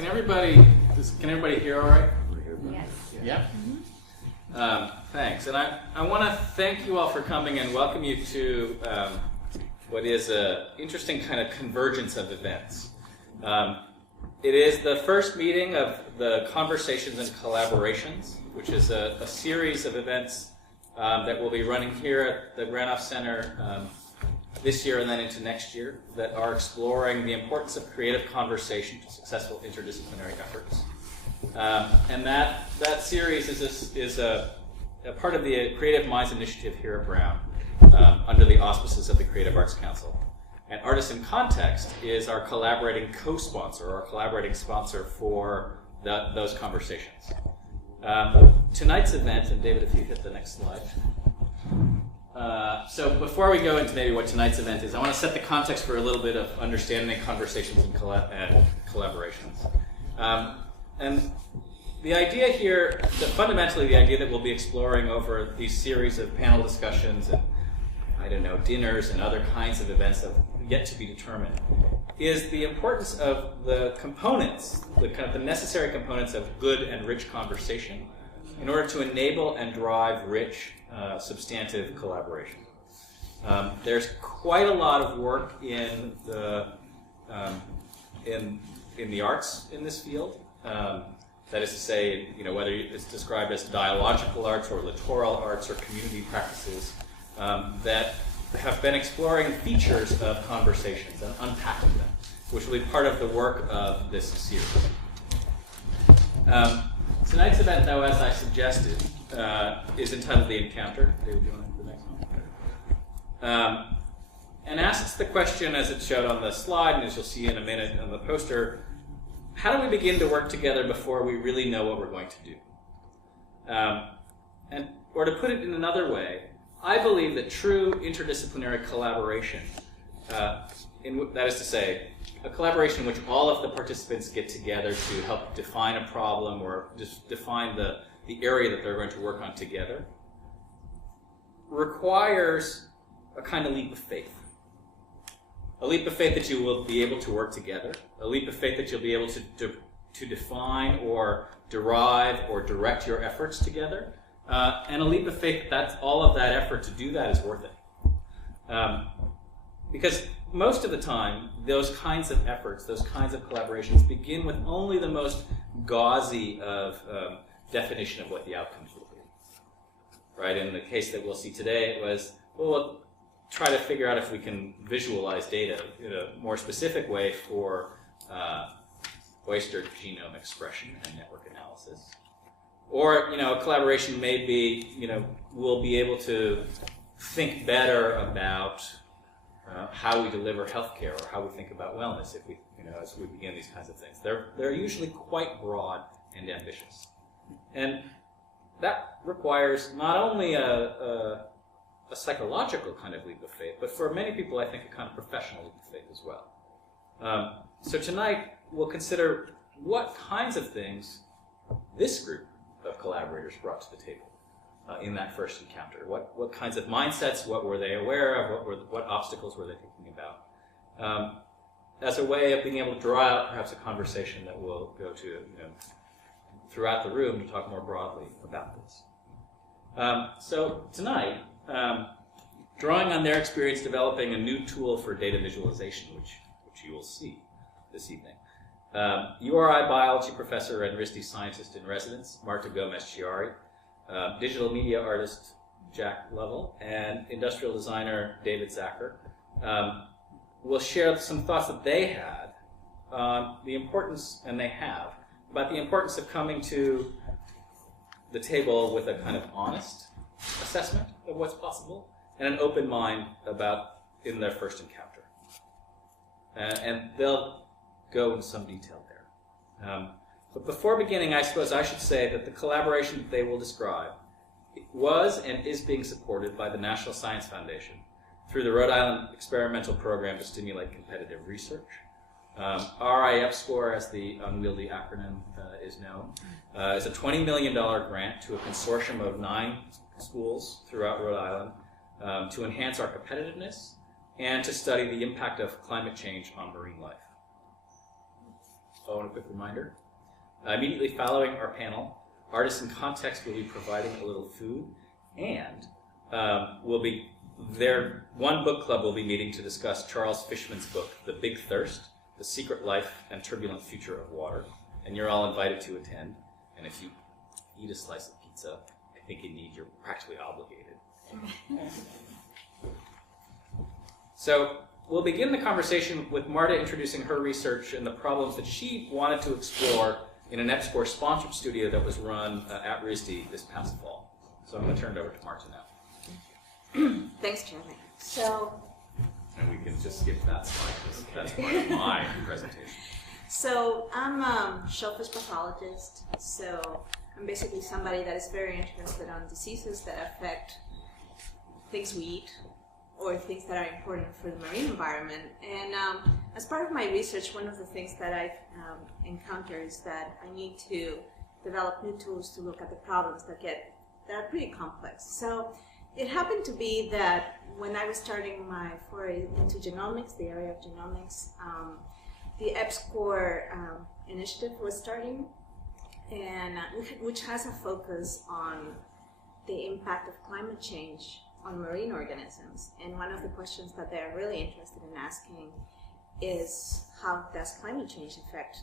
Can everybody hear all right? Yes. Yeah? Thanks. And I want to thank you all for coming and welcome you to what is an interesting kind of convergence of events. It is the first meeting of the Conversations and Collaborations, which is a series of events that we'll be running here at the Granoff Center this year and then into next year that are exploring the importance of creative conversation to successful interdisciplinary efforts. And that series is a part of the Creative Minds Initiative here at Brown under the auspices of the Creative Arts Council. And Artists in Context is our collaborating co-sponsor, or our collaborating sponsor for those conversations. Tonight's event, and David, if you hit the next slide. So before we go into maybe what tonight's event is, I want to set the context for a little bit of understanding conversations and collaborations. And the idea here, fundamentally the idea that we'll be exploring over these series of panel discussions and, dinners and other kinds of events that have yet to be determined, is the importance of the components, the necessary components of good and rich conversation in order to enable and drive rich, substantive collaboration. There's quite a lot of work in the arts in this field. That is to say, whether it's described as dialogical arts or littoral arts or community practices that have been exploring features of conversations and unpacking them, which will be part of the work of this series. Tonight's event, though, as I suggested, is entitled The Encounter. David, do you want to do the next one? And asks the question, as it's showed on the slide, and as you'll see in a minute on the poster, how do we begin to work together before we really know what we're going to do? Or to put it in another way, I believe that true interdisciplinary collaboration, that is to say, a collaboration in which all of the participants get together to help define a problem or just define the area that they're going to work on together, requires a kind of leap of faith. A leap of faith that you will be able to work together, a leap of faith that you'll be able to define or derive or direct your efforts together, and a leap of faith that all of that effort to do that is worth it. Because most of the time, those kinds of efforts, those kinds of collaborations begin with only the most gauzy of definition of what the outcomes will be. Right? In the case that we'll see today, it was, we'll try to figure out if we can visualize data in a more specific way for oyster genome expression and network analysis. Or, a collaboration may be, we'll be able to think better about how we deliver healthcare or how we think about wellness if we, as we begin these kinds of things. They're usually quite broad and ambitious. And that requires not only a psychological kind of leap of faith, but for many people, I think, a kind of professional leap of faith as well. So tonight, we'll consider what kinds of things this group of collaborators brought to the table in that first encounter. What kinds of mindsets, what were they aware of, what obstacles were they thinking about, as a way of being able to draw out perhaps a conversation that will go to, throughout the room to talk more broadly about this. So tonight, drawing on their experience developing a new tool for data visualization, which you will see this evening, URI biology professor and RISD scientist in residence, Marta Gomez-Chiari, digital media artist Jack Lovell, and industrial designer David Zacher will share some thoughts that they had on the importance, and they have, about the importance of coming to the table with a kind of honest assessment of what's possible and an open mind in their first encounter. And they'll go into some detail there. But before beginning, I suppose I should say that the collaboration that they will describe was and is being supported by the National Science Foundation through the Rhode Island Experimental Program to Stimulate Competitive Research. RIF score, as the unwieldy acronym is known, is a $20 million grant to a consortium of 9 schools throughout Rhode Island to enhance our competitiveness and to study the impact of climate change on marine life. a quick reminder. Immediately following our panel, Artists in Context will be providing a little food, and one book club will be meeting to discuss Charles Fishman's book, The Big Thirst, The Secret Life and Turbulent Future of Water. And you're all invited to attend. And if you eat a slice of pizza, I think indeed you're practically obligated. So we'll begin the conversation with Marta introducing her research and the problems that she wanted to explore in an EPSCoR sponsored studio that was run at RISD this past fall. So I'm going to turn it over to Marta now. Thanks, Jeremy. So, and we can just skip that slide because that's part of my presentation. So I'm a shellfish pathologist. So I'm basically somebody that is very interested on diseases that affect things we eat or things that are important for the marine environment. And as part of my research, one of the things that I've encountered is that I need to develop new tools to look at the problems that are pretty complex. So it happened to be that when I was starting my foray into genomics, the area of genomics, the EPSCoR initiative was starting, and which has a focus on the impact of climate change on marine organisms. And one of the questions that they're really interested in asking is, how does climate change affect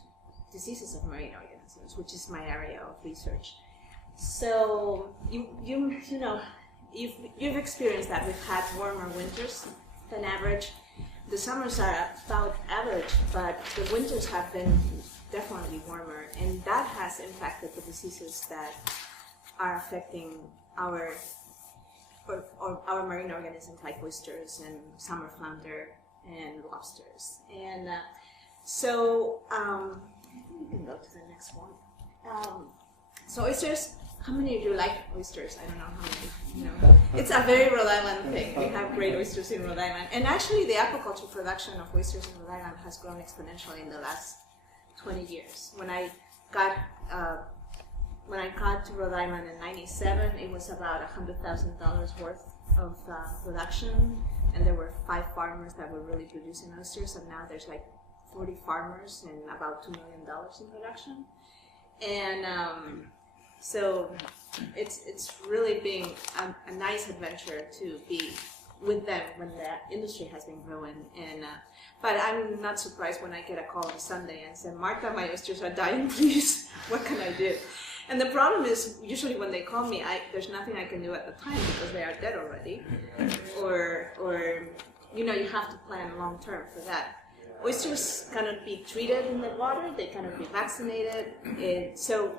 diseases of marine organisms, which is my area of research. So you've experienced that. We've had warmer winters than average. The summers are about average, but the winters have been definitely warmer, and that has impacted the diseases that are affecting our marine organisms like oysters and summer flounder and lobsters. And so I think we can go to the next one. So oysters, how many of you like oysters? I don't know how many, It's a very Rhode Island thing. We have great oysters in Rhode Island. And actually the aquaculture production of oysters in Rhode Island has grown exponentially in the last 20 years. When I got to Rhode Island in '97, it was about $100,000 worth of production, and there were 5 farmers that were really producing oysters, and now there's like 40 farmers and about $2 million in production. And so it's really been a nice adventure to be with them when the industry has been growing. And but I'm not surprised when I get a call on Sunday and say, "Marta, my oysters are dying, please. What can I do?" And the problem is, usually when they call me, there's nothing I can do at the time because they are dead already, or you have to plan long term for that. Oysters cannot be treated in the water; they cannot be vaccinated. So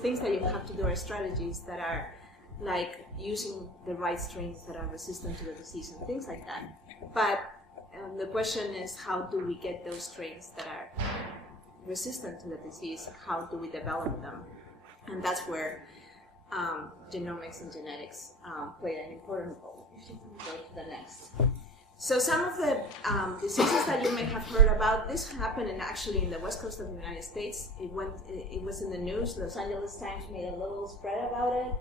things that you have to do are strategies that are like using the right strains that are resistant to the disease and things like that. But the question is, how do we get those strains that are resistant to the disease? How do we develop them? And that's where genomics and genetics play an important role. If you can go to the next. So some of the diseases that you may have heard about, this happened actually in the west coast of the United States. It was in the news. Los Angeles Times made a little spread about it.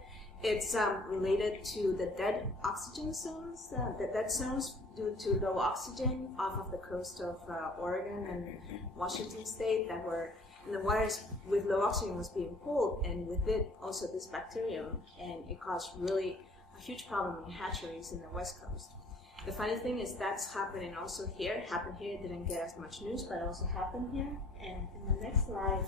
It's related to the dead oxygen zones, the dead zones due to low oxygen off of the coast of Oregon and Washington State that were, and the waters with low oxygen was being pulled, and with it also this bacterium, and it caused really a huge problem in hatcheries in the west coast. The funny thing is that's happening also here. It happened here, it didn't get as much news, but it also happened here. And in the next slide,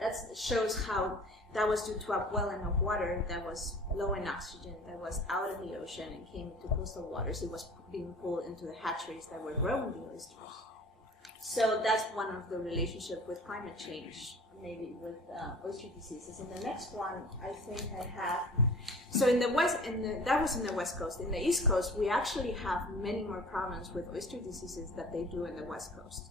that shows how that was due to a welling of water that was low in oxygen, that was out in the ocean and came into coastal waters. It was being pulled into the hatcheries that were growing the oysters. So that's one of the relationship with climate change, maybe with oyster diseases. In the next one, I think I have. So in the west, that was in the west coast. In the east coast, we actually have many more problems with oyster diseases than they do in the west coast.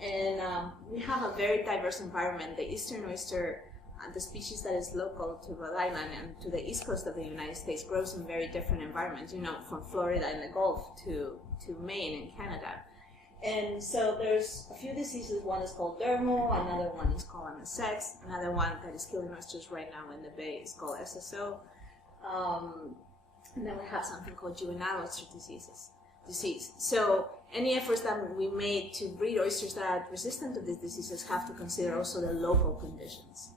And we have a very diverse environment. The eastern oyster, the species that is local to Rhode Island and to the east coast of the United States, grows in very different environments. From Florida and the Gulf to Maine and Canada. And so there's a few diseases. One is called dermal, another one is called MSX, another one that is killing oysters right now in the bay is called SSO. And then we have something called juvenile oyster diseases. disease. So any efforts that we make to breed oysters that are resistant to these diseases have to consider also the local conditions.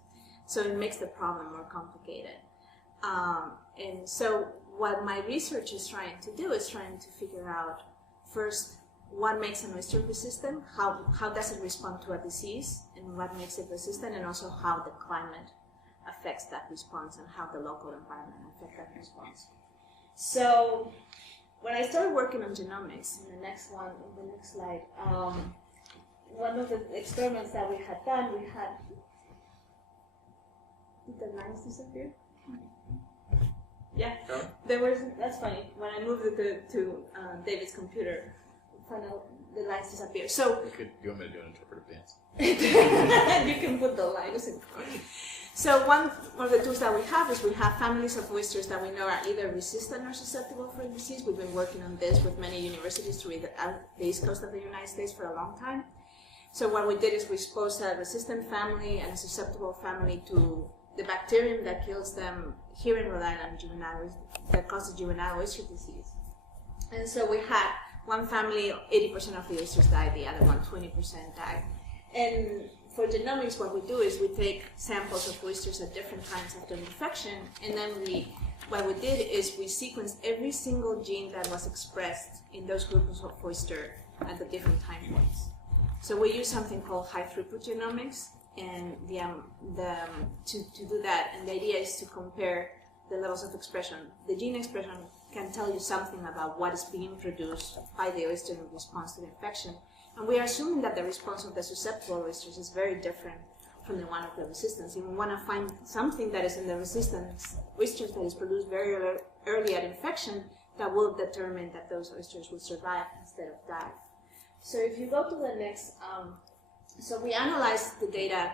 So it makes the problem more complicated. And so what my research is trying to do is trying to figure out first what makes an oyster resistant, how does it respond to a disease, and what makes it resistant, and also how the climate affects that response and how the local environment affects that response. So when I started working on genomics, in the next slide, one of the experiments that we had done, did the lines disappear? Yeah, that's funny. When I moved it to David's computer, the lines disappear. So you want me to do an interpretive dance? you can put the lines in front. So one of the tools that we have is we have families of oysters that we know are either resistant or susceptible for disease. We've been working on this with many universities through the east coast of the United States for a long time. So what we did is we exposed a resistant family and a susceptible family to the bacterium that kills them here in Rhode Island, that causes juvenile oyster disease. And so we had one family, 80% of the oysters died, the other one, 20% died. And for genomics, what we do is we take samples of oysters at different times after infection, and then what we did is we sequenced every single gene that was expressed in those groups of oyster at the different time points. So we use something called high-throughput genomics, and to do that, and the idea is to compare the levels of expression. The gene expression can tell you something about what is being produced by the oyster in response to the infection. And we are assuming that the response of the susceptible oysters is very different from the one of the resistant. And we want to find something that is in the resistant oysters that is produced very early at infection that will determine that those oysters will survive instead of die. So if you go to the next, so we analyzed the data.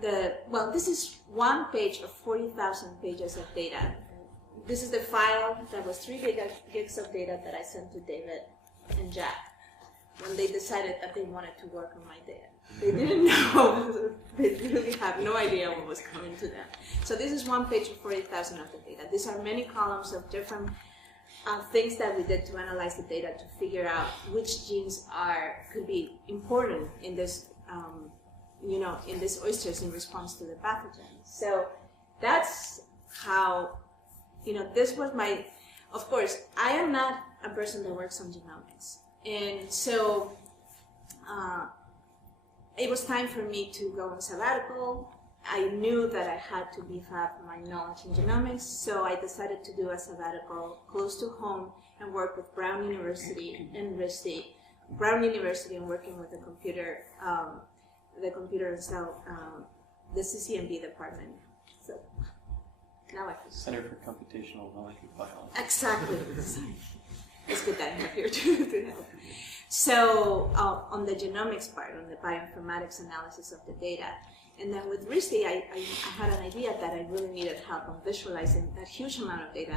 This is one page of 40,000 pages of data. This is the file that was 3 gigs of data that I sent to David and Jack when they decided that they wanted to work on my data. They didn't know, they really had no idea what was coming to them. So this is one page of 40,000 of the data. These are many columns of different things that we did to analyze the data to figure out which genes could be important in this, in these oysters in response to the pathogen. So that's how, this was of course, I am not a person that works on genomics. And so it was time for me to go on sabbatical. I knew that I had to beef up my knowledge in genomics, so I decided to do a sabbatical close to home and work with Brown University and RISD. Brown University and working with the computer and cell, the CCMB department. So now I can. Center for Computational Molecular Biology. Exactly. It's good that I'm here to help. So on the genomics part, on the bioinformatics analysis of the data, and then with RISD, I had an idea that I really needed help on visualizing that huge amount of data.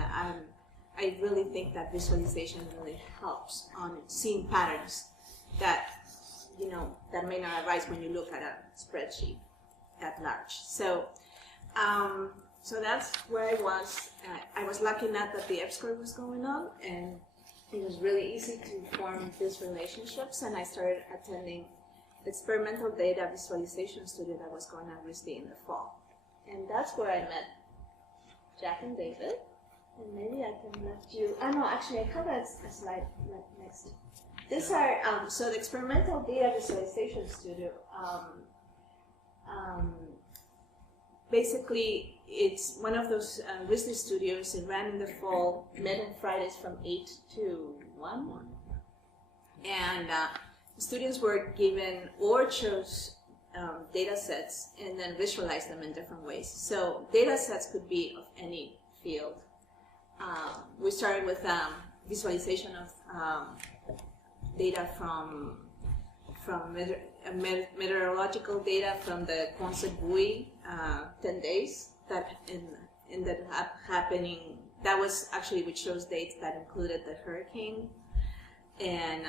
I really think that visualization really helps on seeing patterns that that may not arise when you look at a spreadsheet at large. So so that's where I was. I was lucky enough that the EBSCOR was going on, and it was really easy to form these relationships, and I started attending the experimental data visualization studio that was going on at RISD in the fall. And that's where I met Jack and David. And maybe I can let you, no, actually I have a slide next. These are, so the experimental data visualization studio, basically it's one of those RISD studios. It ran in the fall, met on Fridays from 8 to 1. And students were given or chose data sets and then visualize them in different ways. So data sets could be of any field. We started with visualization of data from meteorological data from the Quonset buoy, 10 days that ended up happening. That was actually, we chose dates that included the hurricane, and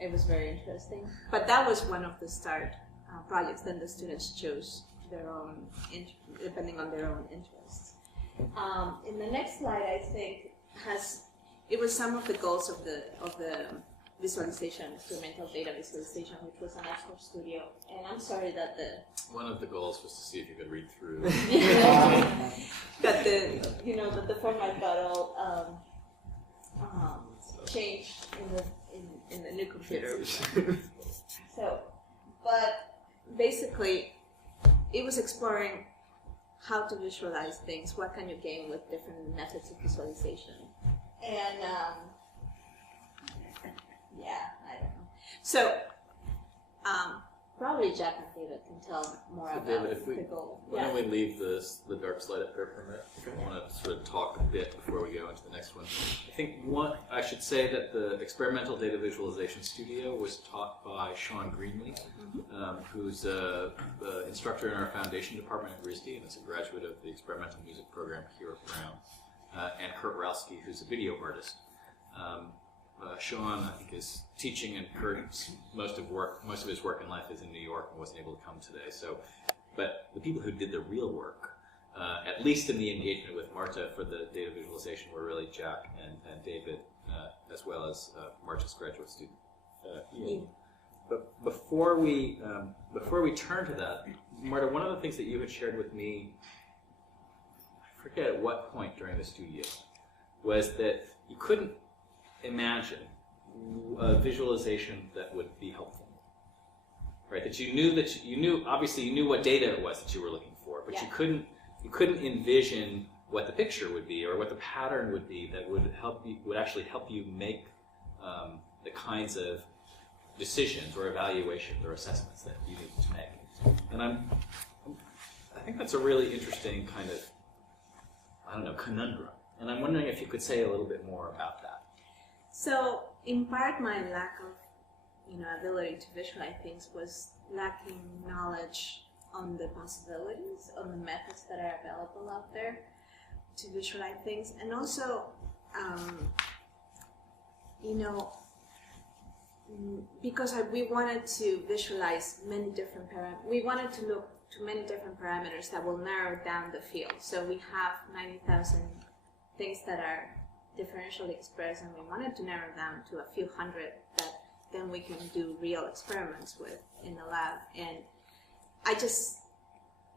it was very interesting. But that was one of the start projects. Then the students chose their own, depending on their own interests. In the next slide, I think, has it was some of the goals of the visualization, experimental data visualization, which was an Oxford studio. And I'm sorry that one of the goals was to see if you could read through. that the format got all changed in the new computer. So, but basically, it was exploring how to visualize things. What can you gain with different methods of visualization? And yeah, I don't know. So, probably Jack and David can tell more about David, the goal. Why don't we leave the dark slide up there for a minute? I want to sort of talk a bit before we go into the next one. I think I should say that the Experimental Data Visualization Studio was taught by Sean Greenlee, who's an instructor in our foundation department at RISD, and is a graduate of the experimental music program here at Brown, and Kurt Rowski, who's a video artist. Sean, I think, is teaching, and Kurt, most of his work in life is in New York and wasn't able to come today. So, but the people who did the real work, at least in the engagement with Marta for the data visualization, were really Jack and David, as well as Marta's graduate student, Ian. But before we turn to that, Marta, one of the things that you had shared with me, I forget at what point during the studio, was that you couldn't imagine a visualization that would be helpful, right? That you knew obviously you knew what data it was that you were looking for, but you couldn't envision what the picture would be or what the pattern would be that would actually help you make the kinds of decisions or evaluations or assessments that you need to make. And I think that's a really interesting kind of conundrum. And I'm wondering if you could say a little bit more about that. So, in part, my lack of, ability to visualize things was lacking knowledge on the possibilities, on the methods that are available out there to visualize things, and also, because we wanted to visualize many different we wanted to look to many different parameters that will narrow down the field. So we have 90,000 things that are differentially expressed, and we wanted to narrow down to a few hundred that then we can do real experiments with in the lab. And I just,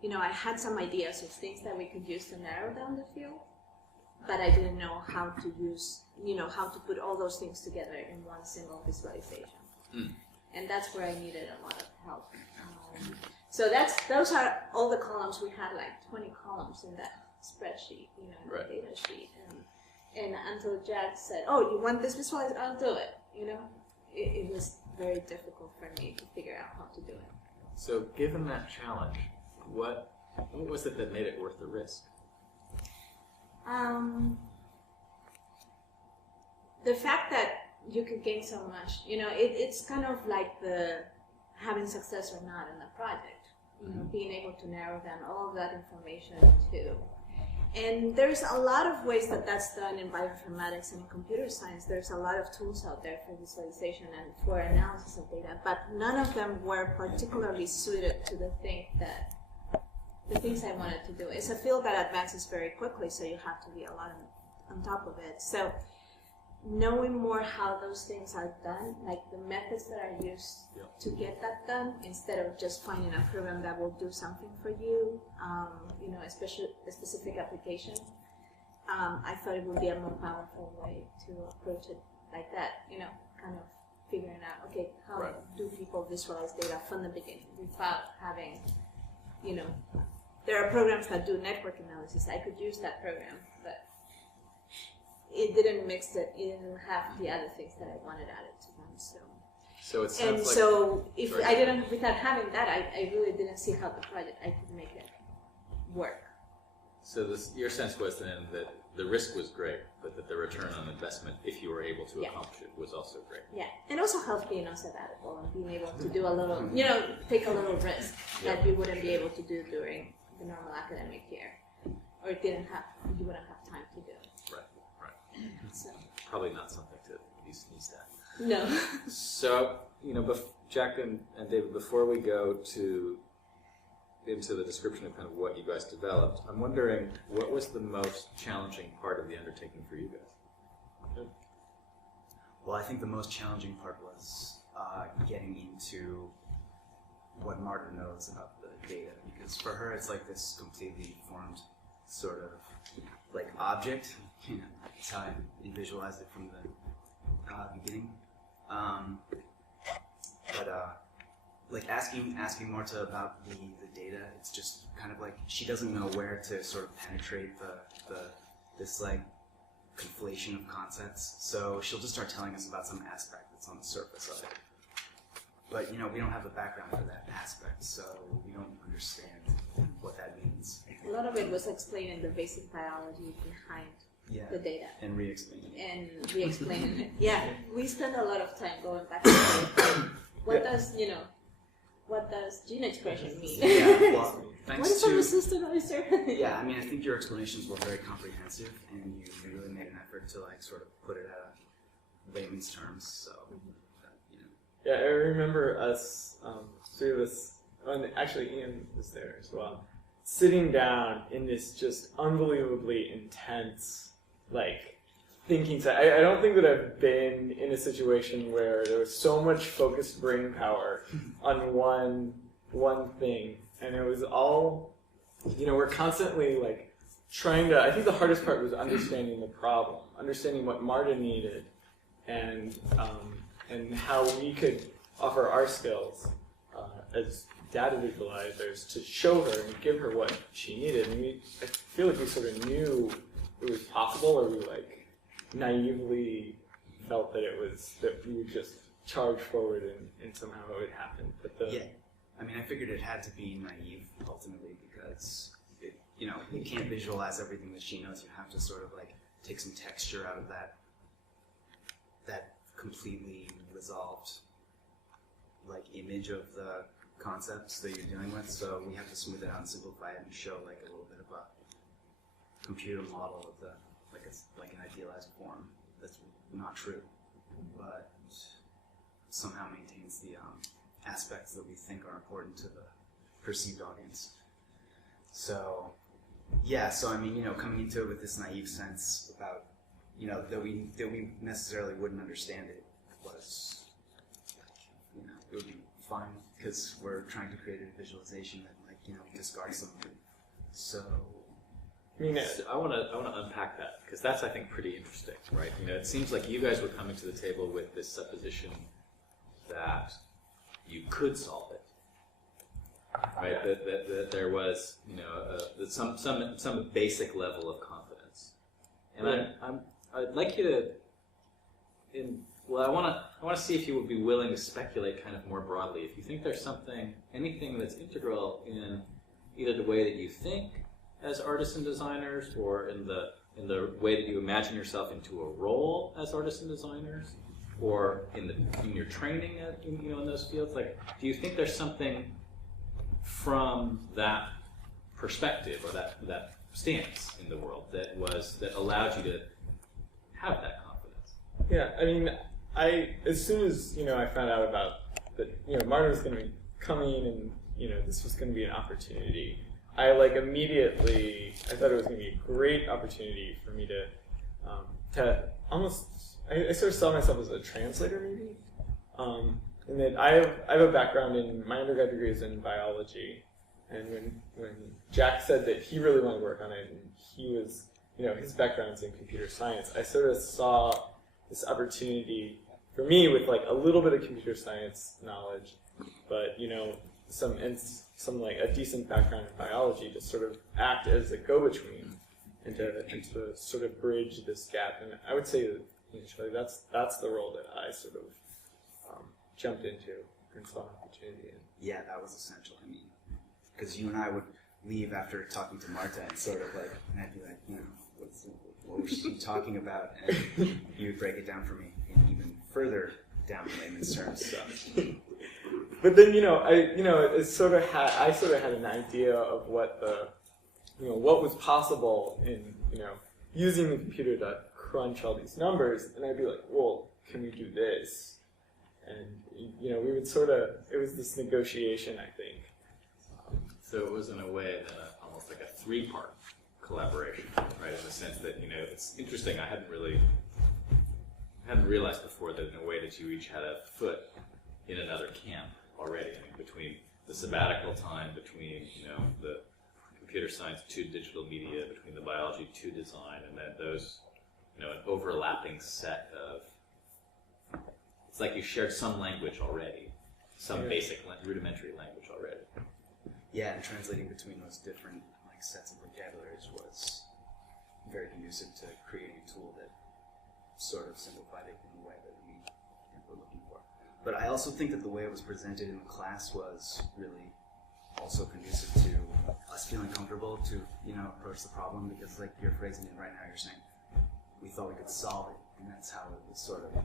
I had some ideas of things that we could use to narrow down the field, but I didn't know how to use, how to put all those things together in one single visualization. And that's where I needed a lot of help. So those are all the columns. We had like 20 columns in that spreadsheet, in the data sheet. And until Jack said, "Oh, you want this visualized? I'll do it." It was very difficult for me to figure out how to do it. So, given that challenge, what was it that made it worth the risk? The fact that you could gain so much, it's kind of like the having success or not in a project. Being able to narrow down all of that information to. And there's a lot of ways that that's done in bioinformatics and computer science. There's a lot of tools out there for visualization and for analysis of data, but none of them were particularly suited to the things I wanted to do. It's a field that advances very quickly, so you have to be a lot on top of it. So knowing more how those things are done, like the methods that are used to get that done, instead of just finding a program that will do something for you, a specific application, I thought it would be a more powerful way to approach it like that, kind of figuring out, okay, how do people visualize data from the beginning without having, there are programs that do network analysis. I could use that program, but it didn't mix it. It didn't have the other things that I wanted added to them. So it sounds if I didn't, without having that, I really didn't see how the project I could make it work. So your sense was then that the risk was great, but that the return on investment, if you were able to accomplish it, was also great. Yeah, and also helped being on sabbatical and being able to do a little, take a little risk that you wouldn't be able to do during the normal academic year, or you wouldn't have time to do. Right. So. Probably not something to be sneezed at. No. So, Jack and David, before we go into the description of kind of what you guys developed, I'm wondering what was the most challenging part of the undertaking for you guys? Well, I think the most challenging part was getting into what Marta knows about the data, because for her it's like this completely formed sort of like object. You know, that's how I visualized it from the beginning. Like asking Marta about the data, it's just kind of like she doesn't know where to sort of penetrate this like conflation of concepts. So she'll just start telling us about some aspect that's on the surface of it. But you know, we don't have the background for that aspect, so we don't understand what that means. A lot of it was explaining the basic biology behind the data. And re-explaining it. And re-explaining it. Yeah, we spend a lot of time going back and forth. What does gene expression mean? Yeah, well, thanks what is to... a resistant oyster? Yeah, I mean, I think your explanations were very comprehensive, and you really made an effort to like sort of put it at layman's terms, so... Yeah, I remember us, three of us, and actually Ian was there as well, sitting down in this just unbelievably intense, like, thinking session. I don't think that I've been in a situation where there was so much focused brain power on one thing, and it was all, you know, we're constantly, like, trying to, I think the hardest part was understanding the problem, understanding what Marta needed, and how we could offer our skills as data visualizers to show her and give her what she needed. And I feel like we sort of knew it was possible, or we like naively felt that we would just charge forward and somehow it would happen. But yeah, I mean, I figured it had to be naive ultimately, because you can't visualize everything that she knows. You have to sort of like take some texture out of that completely resolved like image of the concepts that you're dealing with, so we have to smooth it out and simplify it and show like a little bit of a computer model of the like an idealized form that's not true, but somehow maintains the aspects that we think are important to the perceived audience. So yeah, so I mean, coming into it with this naive sense about that we necessarily wouldn't understand it was, it would be fine, because we're trying to create a visualization that discards some of it. So I mean, I want to unpack that, because that's, I think, pretty interesting, right? It seems like you guys were coming to the table with this supposition that you could solve it, right? That there was, some basic level of confidence, and I'd like you to, I want to see if you would be willing to speculate kind of more broadly. If you think there's anything that's integral in either the way that you think as artists and designers, or in the way that you imagine yourself into a role as artists and designers, or in your training in those fields. Like, do you think there's something from that perspective or that stance in the world that allowed you to have that confidence? Yeah, I mean, as soon as I found out about that, Marta was going to be coming, and this was going to be an opportunity, I immediately I thought it was going to be a great opportunity for me to almost, I sort of saw myself as a translator maybe, and that I have a background in, my undergrad degree is in biology, and when Jack said that he really wanted to work on it, and he was, his background's in computer science, I sort of saw this opportunity for me with a little bit of computer science knowledge, but some a decent background in biology to sort of act as a go-between and to sort of bridge this gap. And I would say that initially that's the role that I sort of jumped into and saw an opportunity in. Yeah, that was essential. I mean, because you and I would leave after talking to Marta and sort of and I'd be like, what was she talking about? And you would break it down for me in even further down layman's terms. So. But then I sort of had an idea of what what was possible in using the computer to crunch all these numbers, and I'd be like, well, can we do this? And we would it was this negotiation, I think. So it was in a way almost like a three-part collaboration, right? In the sense that it's interesting. I hadn't really hadn't realized before that in a way that you each had a foot in another camp already. I mean, between the sabbatical time, between the computer science to digital media, between the biology to design, and then those an overlapping set of. It's like you shared some language already, some basic rudimentary language already. Yeah, and translating between those different sets of vocabularies was very conducive to creating a tool that sort of simplified it in the way that we were looking for. But I also think that the way it was presented in the class was really also conducive to us feeling comfortable to approach the problem, because like you're phrasing it right now, you're saying we thought we could solve it, and that's how it was sort of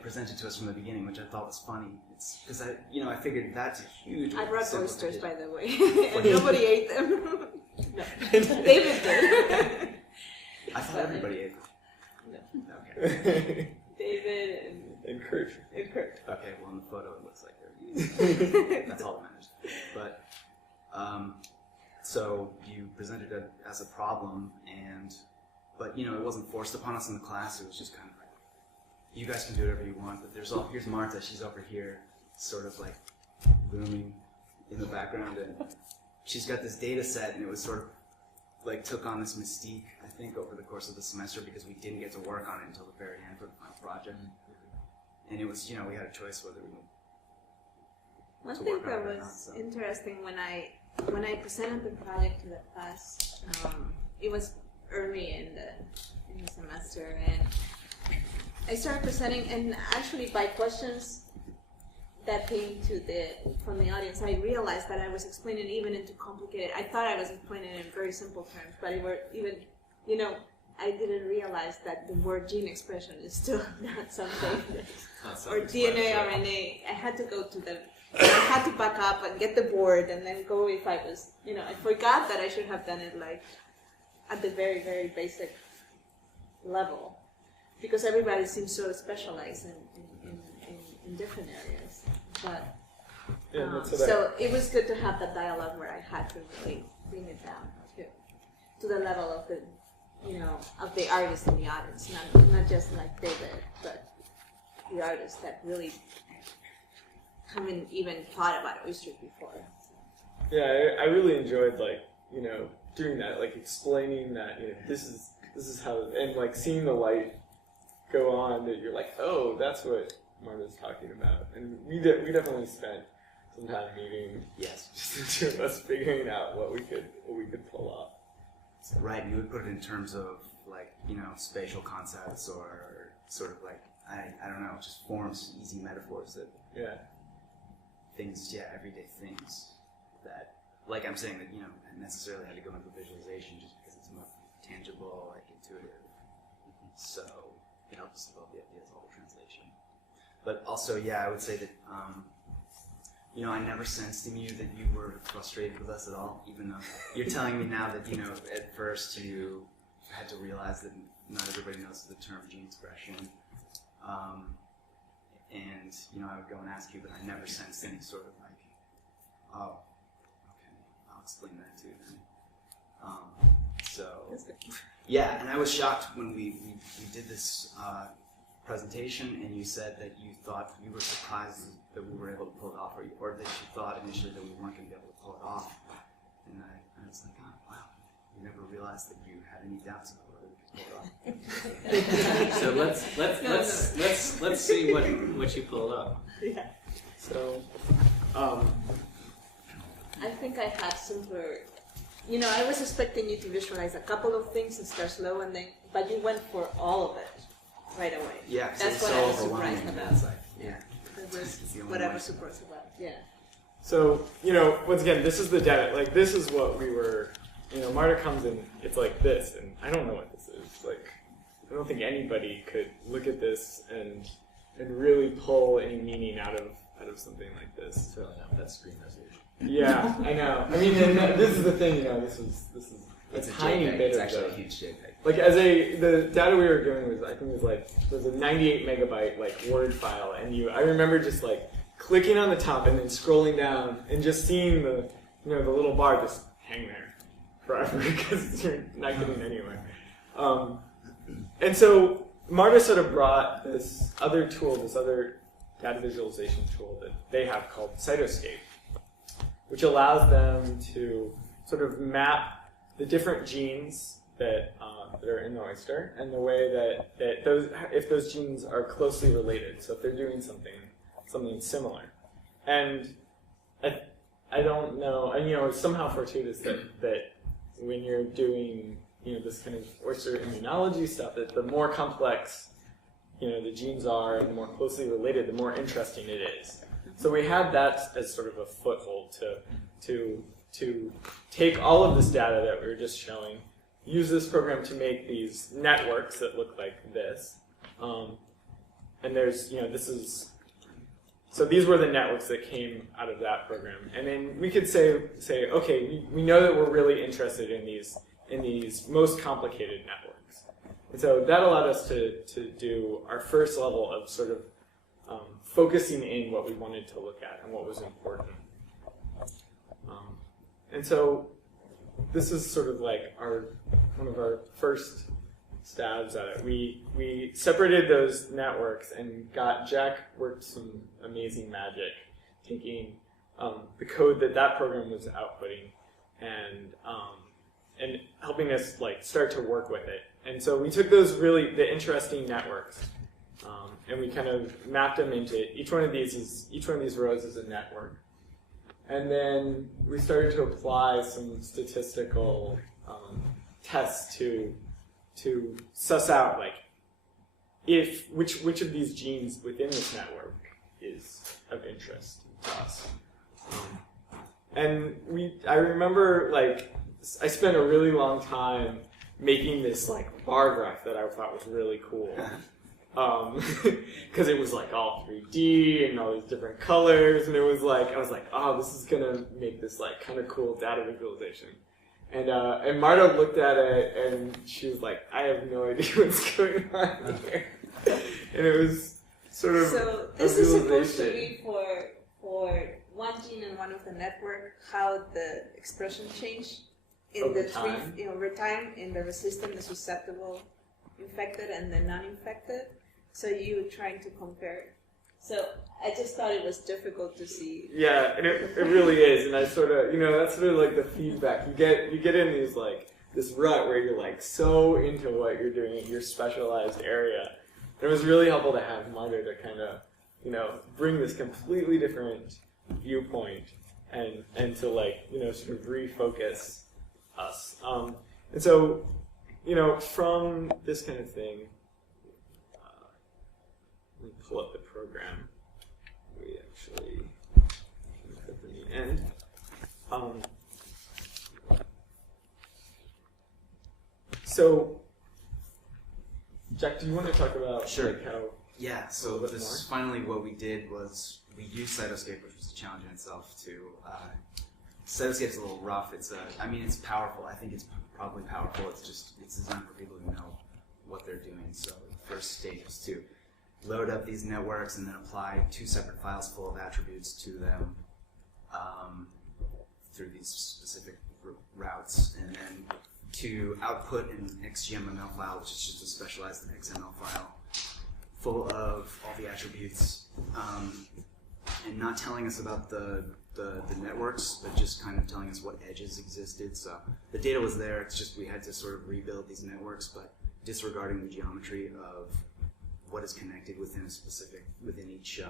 presented to us from the beginning, which I thought was funny. It's because I figured that's a huge. I brought oysters, by the way, and nobody ate them. No, David did. I thought everybody ate them. No. Okay. David and Kurt. Okay, well in the photo it looks like they're eating. That's all that matters. But so you presented it as a problem, but it wasn't forced upon us in the class. It was just kind of like, you guys can do whatever you want, but here's Martha, she's over here, sort of like looming in the background, and she's got this data set, and it was sort of like took on this mystique, I think, over the course of the semester, because we didn't get to work on it until the very end for the final project. And it was, we had a choice whether we One thing that was interesting when I presented the project to the class, it was early in the semester, and I started presenting, and actually by questions that came from the audience, I realized that I was explaining even into complicated. I thought I was explaining it in very simple terms, but it were even, I didn't realize that the word gene expression is still not something, or DNA, RNA. I had to go I had to back up and get the board and then go if I was, I forgot that I should have done it at the very, very basic level, because everybody seems so specialized in different areas. But so it was good to have that dialogue where I had to really bring it down to the level of the of the artist in the audience, not just like David, but the artists that really haven't even thought about oysters before. Yeah, I really enjoyed doing that, explaining that this is how, and seeing the light go on, that you're like, oh, that's what Marta's talking about. And we definitely spent some time meeting. Yes. Just the two of us figuring out what we could pull off. So. Right, you would put it in terms of spatial concepts, or sort of I don't know, just forms, easy metaphors that things, everyday things that, I'm saying that, necessarily had to go into visualization just because it's more tangible, intuitive. So it helps us develop the ideas, all the translation. But also, I would say that, I never sensed in you that you were frustrated with us at all, even though you're telling me now that, at first you had to realize that not everybody knows the term gene expression. And, I would go and ask you, but I never sensed any sort of oh, okay, I'll explain that too then. And I was shocked when we did this presentation, and you said that you thought you were surprised that we were able to pull it off, or that you thought initially that we weren't going to be able to pull it off. And I was like, oh, wow, you never realized that you had any doubts about whether we could pull it off. So let's see what you pulled off. Yeah. So, I think I had simpler. I was expecting you to visualize a couple of things and start slow, but you went for all of it right away. Yeah, that's what I was surprised about. That was what I was surprised about. Yeah. So, once again, this is the data. This is what we were. Marta comes in. It's like this, and I don't know what this is. I don't think anybody could look at this and really pull any meaning out of something like this. Certainly not that screen resolution. Yeah, I know. I mean, and this is the thing. This is it's a tiny JPEG. bit It's of actually a huge JPEG. The data we were doing was, I think it was a 98 megabyte Word file, and I remember just clicking on the top and then scrolling down and just seeing the the little bar just hang there forever because you're not getting anywhere. And so MARTA sort of brought this other tool, this other data visualization tool that they have called Cytoscape, which allows them to sort of map the different genes that are in the oyster and the way that those, if those genes are closely related. So if they're doing something similar, and I don't know, and it's somehow fortuitous that when you're doing this kind of oyster immunology stuff, that the more complex the genes are and the more closely related, the more interesting it is. So we had that as sort of a foothold to take all of this data that we were just showing, use this program to make these networks that look like this. And there's, so these were the networks that came out of that program. And then we could say okay, we know that we're really interested in these most complicated networks. And so that allowed us to do our first level of sort of focusing in what we wanted to look at and what was important. And so this is sort of like one of our first stabs at it. We separated those networks and Jack worked some amazing magic, taking the code that program was outputting and helping us start to work with it. And so we took the interesting networks and we kind of mapped them into each one of these rows is a network. And then we started to apply some statistical tests to suss out which of these genes within this network is of interest to us. And I remember I spent a really long time making this bar graph that I thought was really cool. Because it was all 3D and all these different colors, and it was I was oh, this is gonna make this kind of cool data visualization. And Marta looked at it and she was like, I have no idea what's going on here. And it was sort of so this is supposed to be for one gene in one of the network, how the expression changed in over the time. over time in the resistant, the susceptible, infected, and the non-infected. So you were trying to compare. So I just thought it was difficult to see. Yeah, and it really is. And I sort of, that's sort of the feedback. You get in these this rut where you're so into what you're doing in your specialized area. And it was really helpful to have Marta to kind of, bring this completely different viewpoint and to sort of refocus us. And so, from this kind of thing, let me pull up the program. We actually put it in the end. So, Jack, do you want to talk about Sure. how? Yeah, so this finally what we did was we used Cytoscape, which was a challenge in itself. Cytoscape's a little rough. It's powerful. I think it's probably powerful. It's designed for people who know what they're doing. So the first stage is to load up these networks and then apply 2 separate files full of attributes to them through these specific routes, and then to output an XGML file, which is just a specialized XML file full of all the attributes, and not telling us about the networks, but just kind of telling us what edges existed. So the data was there, it's just we had to sort of rebuild these networks, but disregarding the geometry of what is connected within each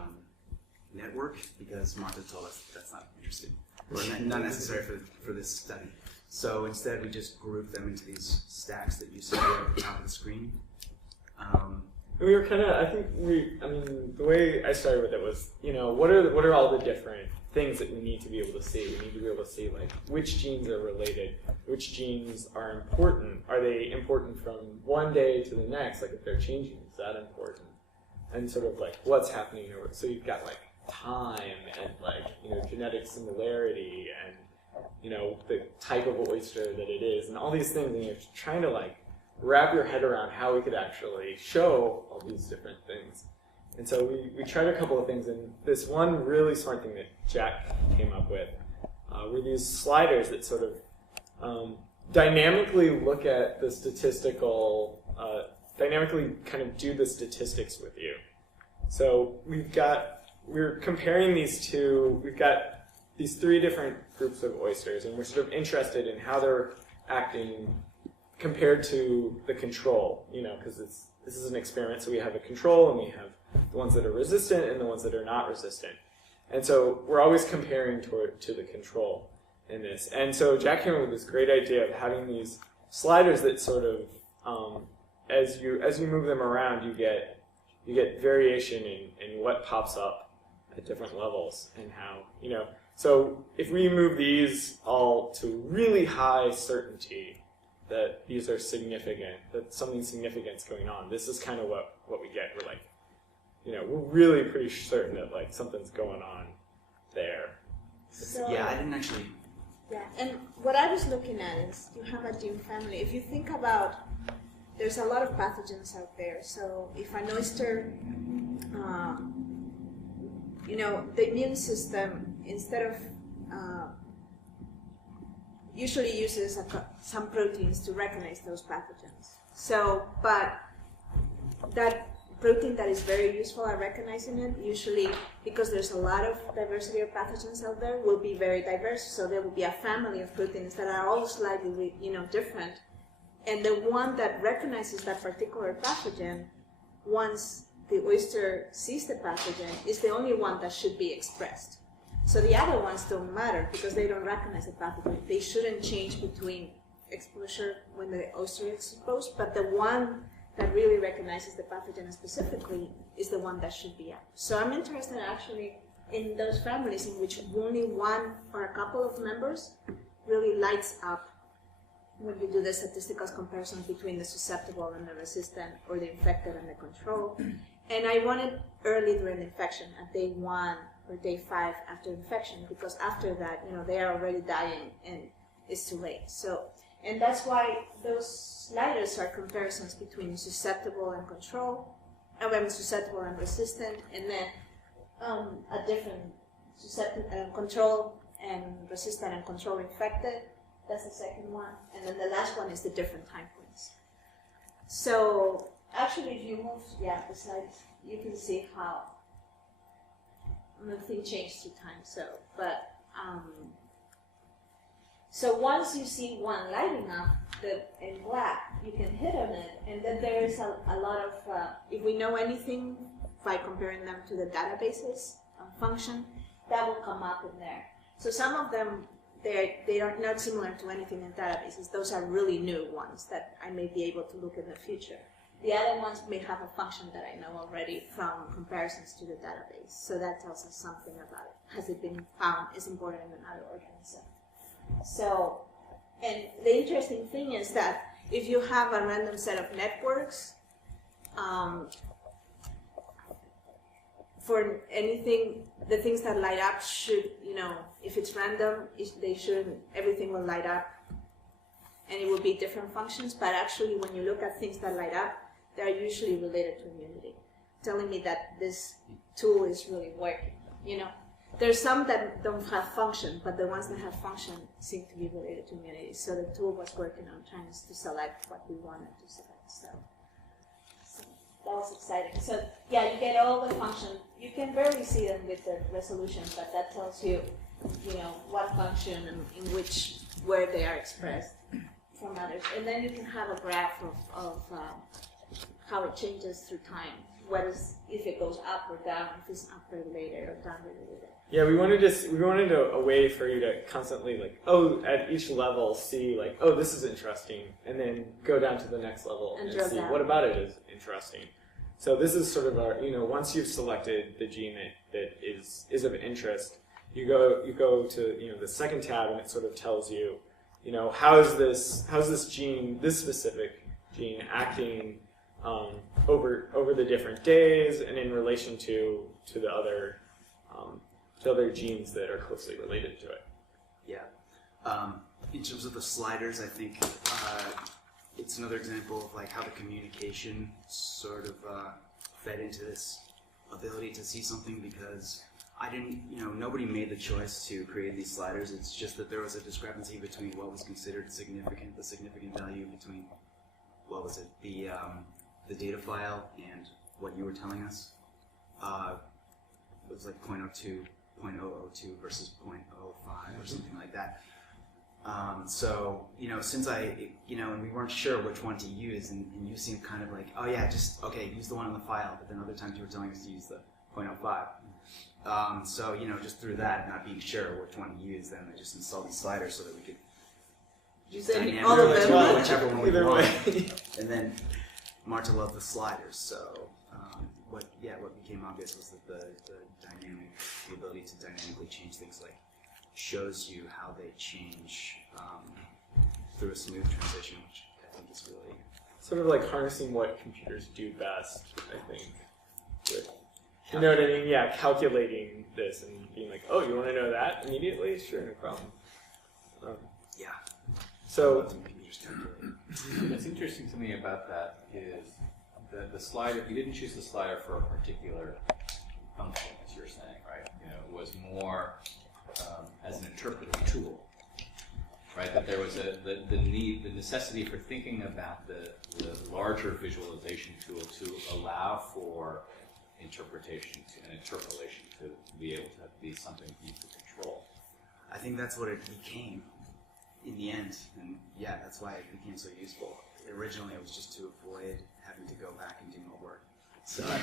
network, because Martha told us that's not interesting, or not necessary for this study. So instead we just grouped them into these stacks that you see at the top of the screen. We were kind of, the way I started with it was, what are all the different things that we need to be able to see? We need to be able to see, which genes are related, which genes are important. Are they important from one day to the next? If they're changing, is that important? And sort of, what's happening over, so you've got, time and, genetic similarity and, the type of oyster that it is, and all these things, and you're trying to, wrap your head around how we could actually show all these different things. And so we tried a couple of things, and this one really smart thing that Jack came up with were these sliders that sort of dynamically look at the statistical dynamically kind of do the statistics with you. So we're comparing these two, we've got these three different groups of oysters, and we're sort of interested in how they're acting compared to the control, because this is an experiment, so we have a control, and we have the ones that are resistant and the ones that are not resistant. And so we're always comparing to the control in this. And so Jack came up with this great idea of having these sliders that sort of, as you move them around, you get variation in what pops up at different levels and how, So if we move these all to really high certainty that these are significant, that something significant is going on, this is kind of what we get. We're like, we're really pretty certain that like something's going on there. So, Yeah, I didn't actually. Yeah, and what I was looking at is you have a gene family. If you think about, there's a lot of pathogens out there. So if an oyster, the immune system, instead of usually uses some proteins to recognize those pathogens. So, but that protein that is very useful at recognizing it, usually because there's a lot of diversity of pathogens out there, will be very diverse. So there will be a family of proteins that are all slightly, different. And the one that recognizes that particular pathogen, once the oyster sees the pathogen, is the only one that should be expressed. So the other ones don't matter because they don't recognize the pathogen. They shouldn't change between exposure when the oyster is exposed, but the one that really recognizes the pathogen specifically is the one that should be out. So I'm interested actually in those families in which only one or a couple of members really lights up when you do the statistical comparison between the susceptible and the resistant, or the infected and the control. And I wanted early during the infection, at day 1 or day 5 after infection, because after that, they are already dying and it's too late. So, and that's why those sliders are comparisons between susceptible and control, susceptible and resistant, and then a different control and resistant and control infected. That's the second one. And then the last one is the different time points. So actually, if you move, the slides, you can see how nothing changed through time. So once you see one lighting up in black, you can hit on it, and then there is a lot of, if we know anything by comparing them to the databases function, that will come up in there. So some of them, they are not similar to anything in databases. Those are really new ones that I may be able to look in the future. The other ones may have a function that I know already from comparisons to the database. So that tells us something about it. Has it been found is important in another organism. So, and the interesting thing is that if you have a random set of networks, for anything, the things that light up should, if it's random, everything will light up, and it will be different functions. But actually, when you look at things that light up, they are usually related to immunity, telling me that this tool is really working. There's some that don't have function, but the ones that have function seem to be related to immunity. So the tool was working on trying to select what we wanted to select. So that was exciting. So yeah, you get all the functions. You can barely see them with the resolution, but that tells you, what function and where they are expressed from others. And then you can have a graph of how it changes through time. If it goes up or down, if it's up related or down related. Yeah, we wanted a way for you to constantly at each level see this is interesting, and then go down to the next level and see what about it is interesting. So this is sort of our, once you've selected the gene that is of interest, you go to the second tab, and it sort of tells you, how's this gene, this specific gene, acting over the different days and in relation to the other genes that are closely related to it. Yeah. In terms of the sliders, I think it's another example of how the communication sort of fed into this ability to see something, because I didn't, nobody made the choice to create these sliders. It's just that there was a discrepancy between what was considered significant, the significant value between, the the data file and what you were telling us, it was like 0.02, 0.002 versus 0.05 or something like that. So, since and we weren't sure which one to use, and you seemed kind of like, oh yeah, use the one on the file, but then other times you were telling us to use the 0.05. So, just through that, not being sure which one to use, then I just installed these sliders so that we could Use any dynamically all of them. control whichever one we Either want. way. And then Marta loved the sliders, so what became obvious was that the ability to dynamically change things like shows you how they change through a smooth transition, which I think is really Sort of like harnessing what computers do best, I think. You know what I mean? Yeah, calculating this and being like, oh, you want to know that immediately? Sure, no problem. yeah. So, Computers calculate. What's interesting to me about that is the slider. You didn't choose the slider for a particular function, as you're saying, right? It was more as an interpretive tool, right? That there was the necessity for thinking about the larger visualization tool to allow for interpretation and interpolation to be able to be something you could control. I think that's what it became in the end, and yeah, that's why it became so useful. Originally, it was just to avoid having to go back and do more work. But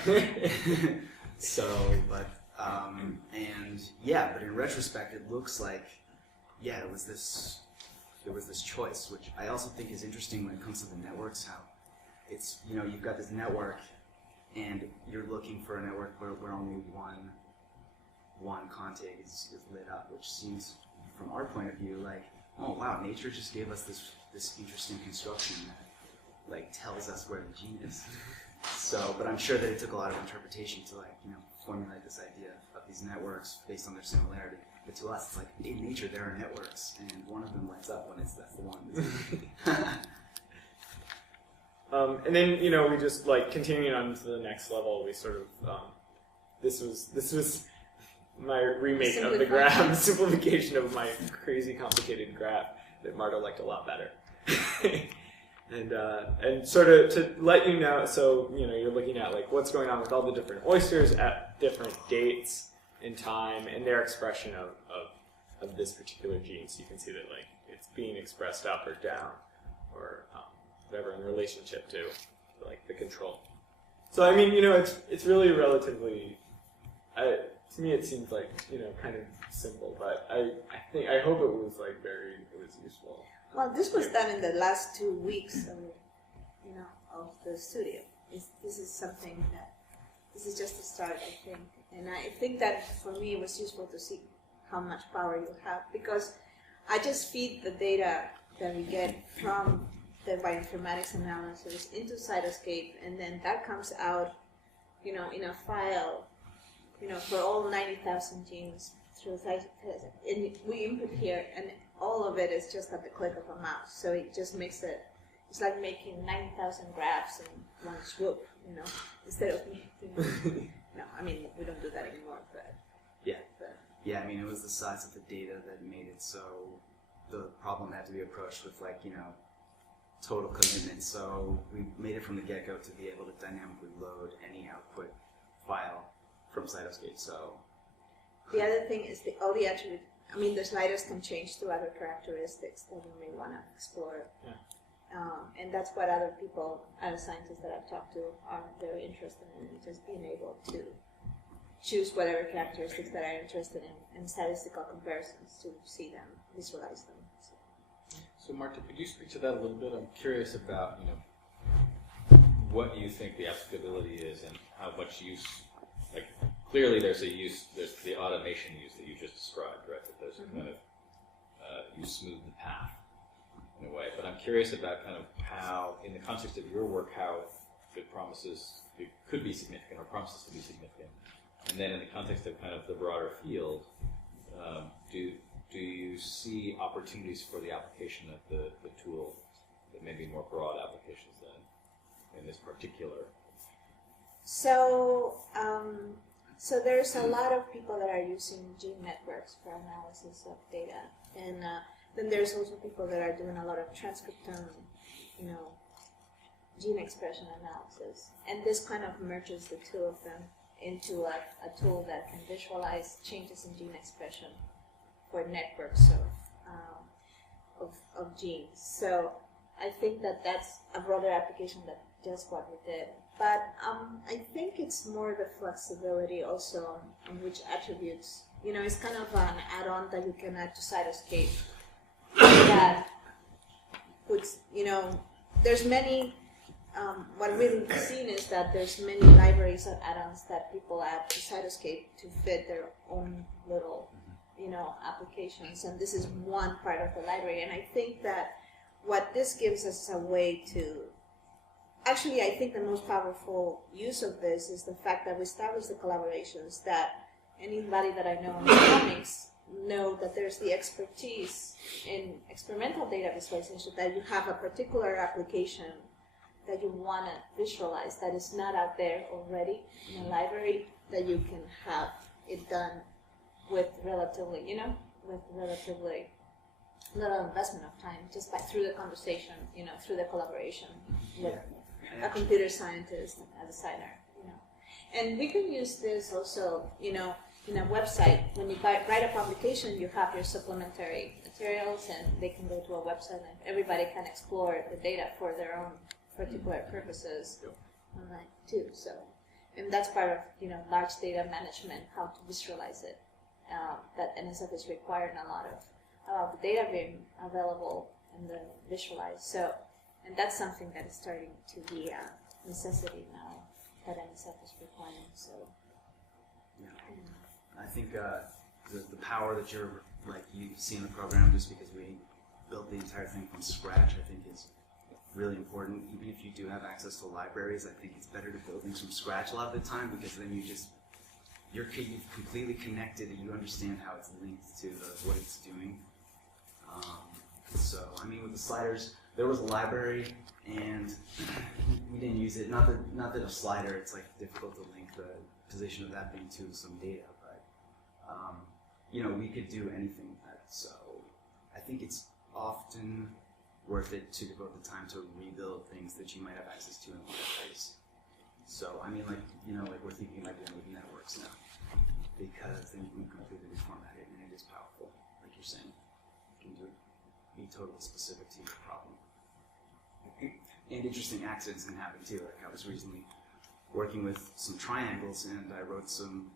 in retrospect, it looks like, there was this choice, which I also think is interesting when it comes to the networks. How it's you've got this network, and you're looking for a network where only one contig is lit up, which seems, from our point of view, like, oh wow, nature just gave us this interesting construction that tells us where the gene is. So, but I'm sure that it took a lot of interpretation to formulate this idea of these networks based on their similarity. But to us, it's like in nature there are networks, and one of them lights up when that's the one. and then we just continuing on to the next level. We sort of this was my remake of the graph, simplification of my crazy complicated graph that Marta liked a lot better. And sort of to let you know, so you're looking at what's going on with all the different oysters at different dates in time and their expression of this particular gene. So you can see that it's being expressed up or down or whatever in relationship to the control. So I mean it's really relatively. To me, it seems kind of simple, but I hope it was it was useful. Well, this was done in the last 2 weeks of the studio. This is something that this is just a start, I think, and I think that for me it was useful to see how much power you have, because I just feed the data that we get from the bioinformatics analysis into Cytoscape, and then that comes out, in a file. For all 90,000 genes through Cytoscape, and we input here, and all of it is just at the click of a mouse. So it just makes it. It's like making 90,000 graphs in one swoop, instead of no. I mean, we don't do that anymore, but Yeah. I mean, it was the size of the data that made it so the problem had to be approached with total commitment. So we made it from the get-go to be able to dynamically load any output file from Cytoscape. So the other thing is all the attributes. I mean, the sliders can change to other characteristics that we may want to explore. Yeah. And that's what other people, other scientists that I've talked to, are very interested in, just being able to choose whatever characteristics that are interested in and statistical comparisons to see them, visualize them. So, Marta, could you speak to that a little bit? I'm curious about what you think the applicability is and how much use. Clearly, there's the automation use that you just described, right? That there's kind of you smooth the path in a way. But I'm curious about kind of how, in the context of your work, how it could be significant or promises to be significant. And then in the context of kind of the broader field, do you see opportunities for the application of the tool that may be more broad applications than in this particular? So there's a lot of people that are using gene networks for analysis of data, and then there's also people that are doing a lot of transcriptome, gene expression analysis. And this kind of merges the two of them into a tool that can visualize changes in gene expression for networks of genes. So I think that that's a broader application than just what we did. But I think it's more the flexibility also on which attributes, it's kind of an add-on that you can add to Cytoscape that puts, there's many, what we've seen is that there's many libraries of add-ons that people add to Cytoscape to fit their own little, applications. And this is one part of the library. And I think that what this gives us is a way to, actually, I think the most powerful use of this is the fact that we establish the collaborations that anybody that I know in comics know that there's the expertise in experimental data visualization, that you have a particular application that you want to visualize that is not out there already in a library, that you can have it done with relatively, with relatively little investment of time, just through the conversation, through the collaboration with a computer scientist, a designer, And we can use this also, in a website. When you write a publication, you have your supplementary materials, and they can go to a website, and everybody can explore the data for their own particular purposes online too. So, and that's part of large data management, how to visualize it. That NSF is requiring a lot of the data being available and the visualized. So, and that's something that is starting to be a necessity now that NSF is requiring. So, I think the power that you see in the program, just because we built the entire thing from scratch, I think is really important. Even if you do have access to libraries, I think it's better to build things from scratch a lot of the time, because then you're completely connected and you understand how it's linked to what it's doing. So, I mean, with the sliders, there was a library, and we didn't use it. Not that a slider, it's like difficult to link the position of that thing to some data, but we could do anything with that. So, I think it's often worth it to devote the time to rebuild things that you might have access to in libraries. So, I mean, we're thinking about doing with networks now, because then you can completely reformat it, and it is powerful, like you're saying. You can be totally specific to your problem. And interesting accidents can happen too. Like, I was recently working with some triangles, and I wrote some,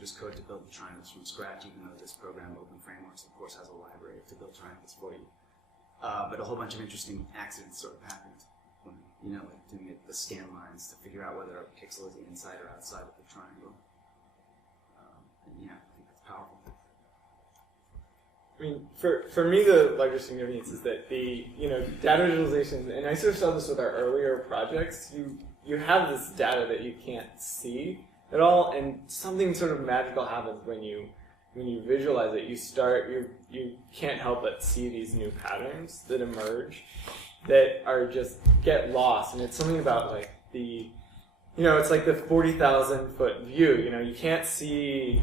just code to build the triangles from scratch, even though this program, Open Frameworks, of course, has a library to build triangles for you. But a whole bunch of interesting accidents sort of happened. Like doing the scan lines to figure out whether a pixel is inside or outside of the triangle. And I think that's powerful. I mean, for me, the larger significance is that the data visualization, and I sort of saw this with our earlier projects. You have this data that you can't see at all, and something sort of magical happens when you visualize it. You can't help but see these new patterns that emerge that are just get lost, and it's something about it's like the 40,000 foot view. You can't see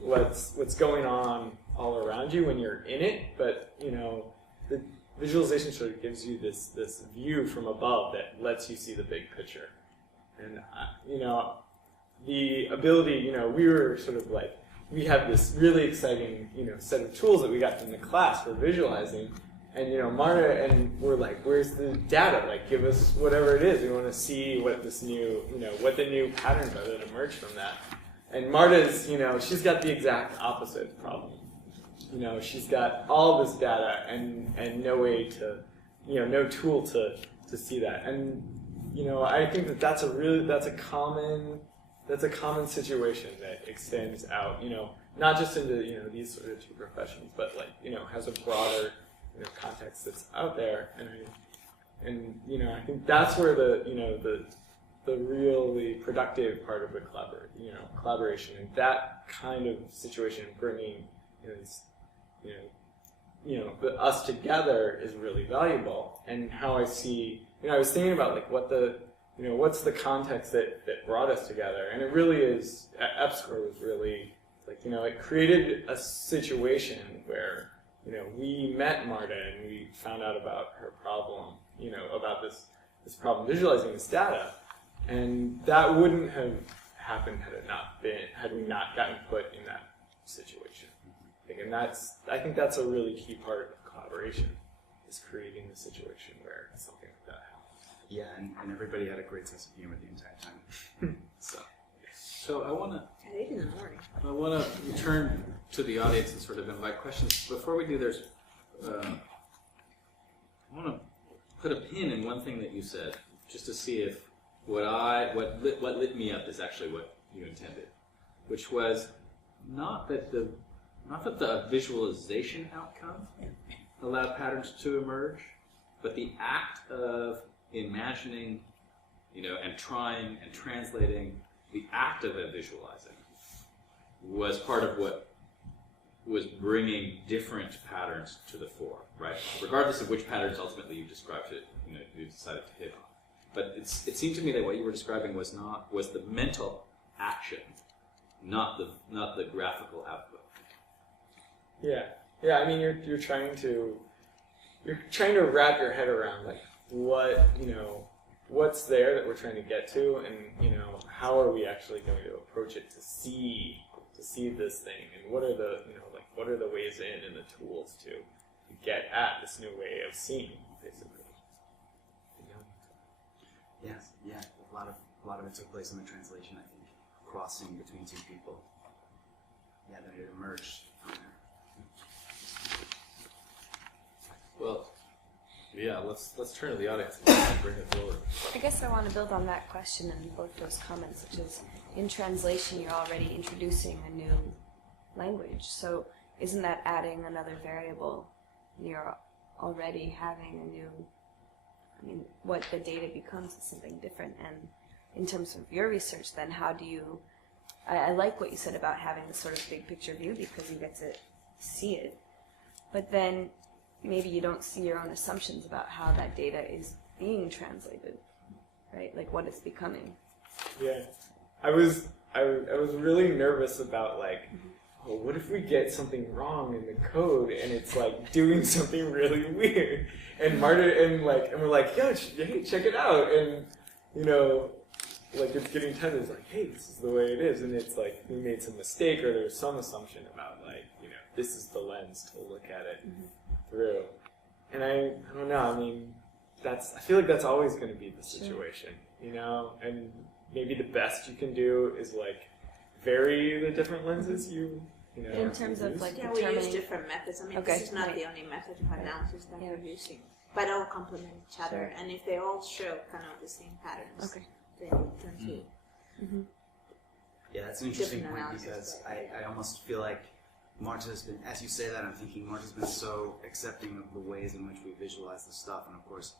what's going on all around you when you're in it, but the visualization sort of gives you this view from above that lets you see the big picture. And the ability, we were sort of we have this really exciting set of tools that we got from the class for visualizing. And Marta and we're like, where's the data? Give us whatever it is. We want to see what this new, what the new patterns are that emerge from that. And Marta's, she's got the exact opposite problem. She's got all this data and no way to, no tool to see that. And I think that's a common situation that extends out. Not just into these sort of two professions, but has a broader context that's out there, and I think that's where the really productive part of the collaboration and that kind of situation, bringing us together, is really valuable. And how I see, I was thinking about what's the context that brought us together, and it really is. EPSCoR was really it created a situation where we met Marta and we found out about her problem, about this problem, visualizing this data, and that wouldn't have happened had we not gotten put in that situation. I think that's a really key part of collaboration, is creating the situation where something like that happens. Yeah, and everybody had a great sense of humor the entire time. So I want to I ate in the morning. return to the audience and sort of invite questions. Before we do, I want to put a pin in one thing that you said, just to see if what lit me up is actually what you intended, which was not that the visualization outcome allowed patterns to emerge, but the act of imagining, and trying and translating, the act of visualizing was part of what was bringing different patterns to the fore, right? Regardless of which patterns ultimately you described it, you decided to hit on. But it seemed to me that what you were describing was the mental action, not the graphical output. Yeah. I mean, you're trying to wrap your head around like what's there that we're trying to get to, and how are we actually going to approach it to see this thing, and what are the ways in and the tools to get at this new way of seeing, basically. Yes, yeah. A lot of it took place in the translation, I think, crossing between two people. Yeah, then it emerged from there. Well, yeah, let's turn to the audience and bring it forward. I guess I want to build on that question and both those comments, which is in translation you're already introducing a new language. So isn't that adding another variable? You're already having a new, what the data becomes is something different. And in terms of your research, then how do you, I like what you said about having this sort of big picture view because you get to see it. But then maybe you don't see your own assumptions about how that data is being translated, right? Like what it's becoming. Yeah, I was really nervous about oh, what if we get something wrong in the code and it's doing something really weird, and and we're like, yo, hey, check it out, and it's getting tested. It's like, hey, this is the way it is, and it's we made some mistake or there's some assumption about this is the lens to look at it through. And I don't know. I feel like that's always going to be the situation, And maybe the best you can do is vary the different lenses in terms of we determining use different methods. This is not the only method of analysis that we're using, but all complement each other. And if they all show kind of the same patterns, then it turns to. Yeah, that's an interesting Different point analysis, because I almost feel like Marta has been, as you say that, I'm thinking Marta's been so accepting of the ways in which we visualize the stuff, and of course,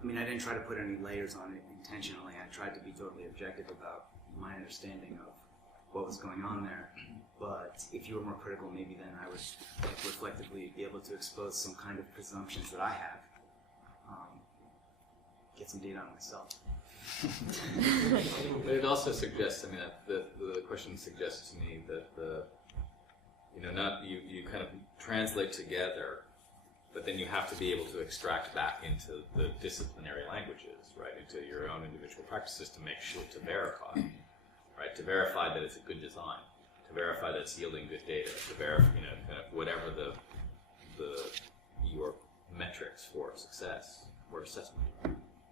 I didn't try to put any layers on it intentionally. I tried to be totally objective about my understanding of what was going on there. But if you were more critical, maybe then I would reflectively be able to expose some kind of presumptions that I have. Get some data on myself. But it also suggests, that the question suggests to me that you kind of translate together, but then you have to be able to extract back into the disciplinary languages, right, into your own individual practices to make sure to verify, right, to verify that it's a good design, to verify that it's yielding good data, to verify, kind of whatever your metrics for success or assessment.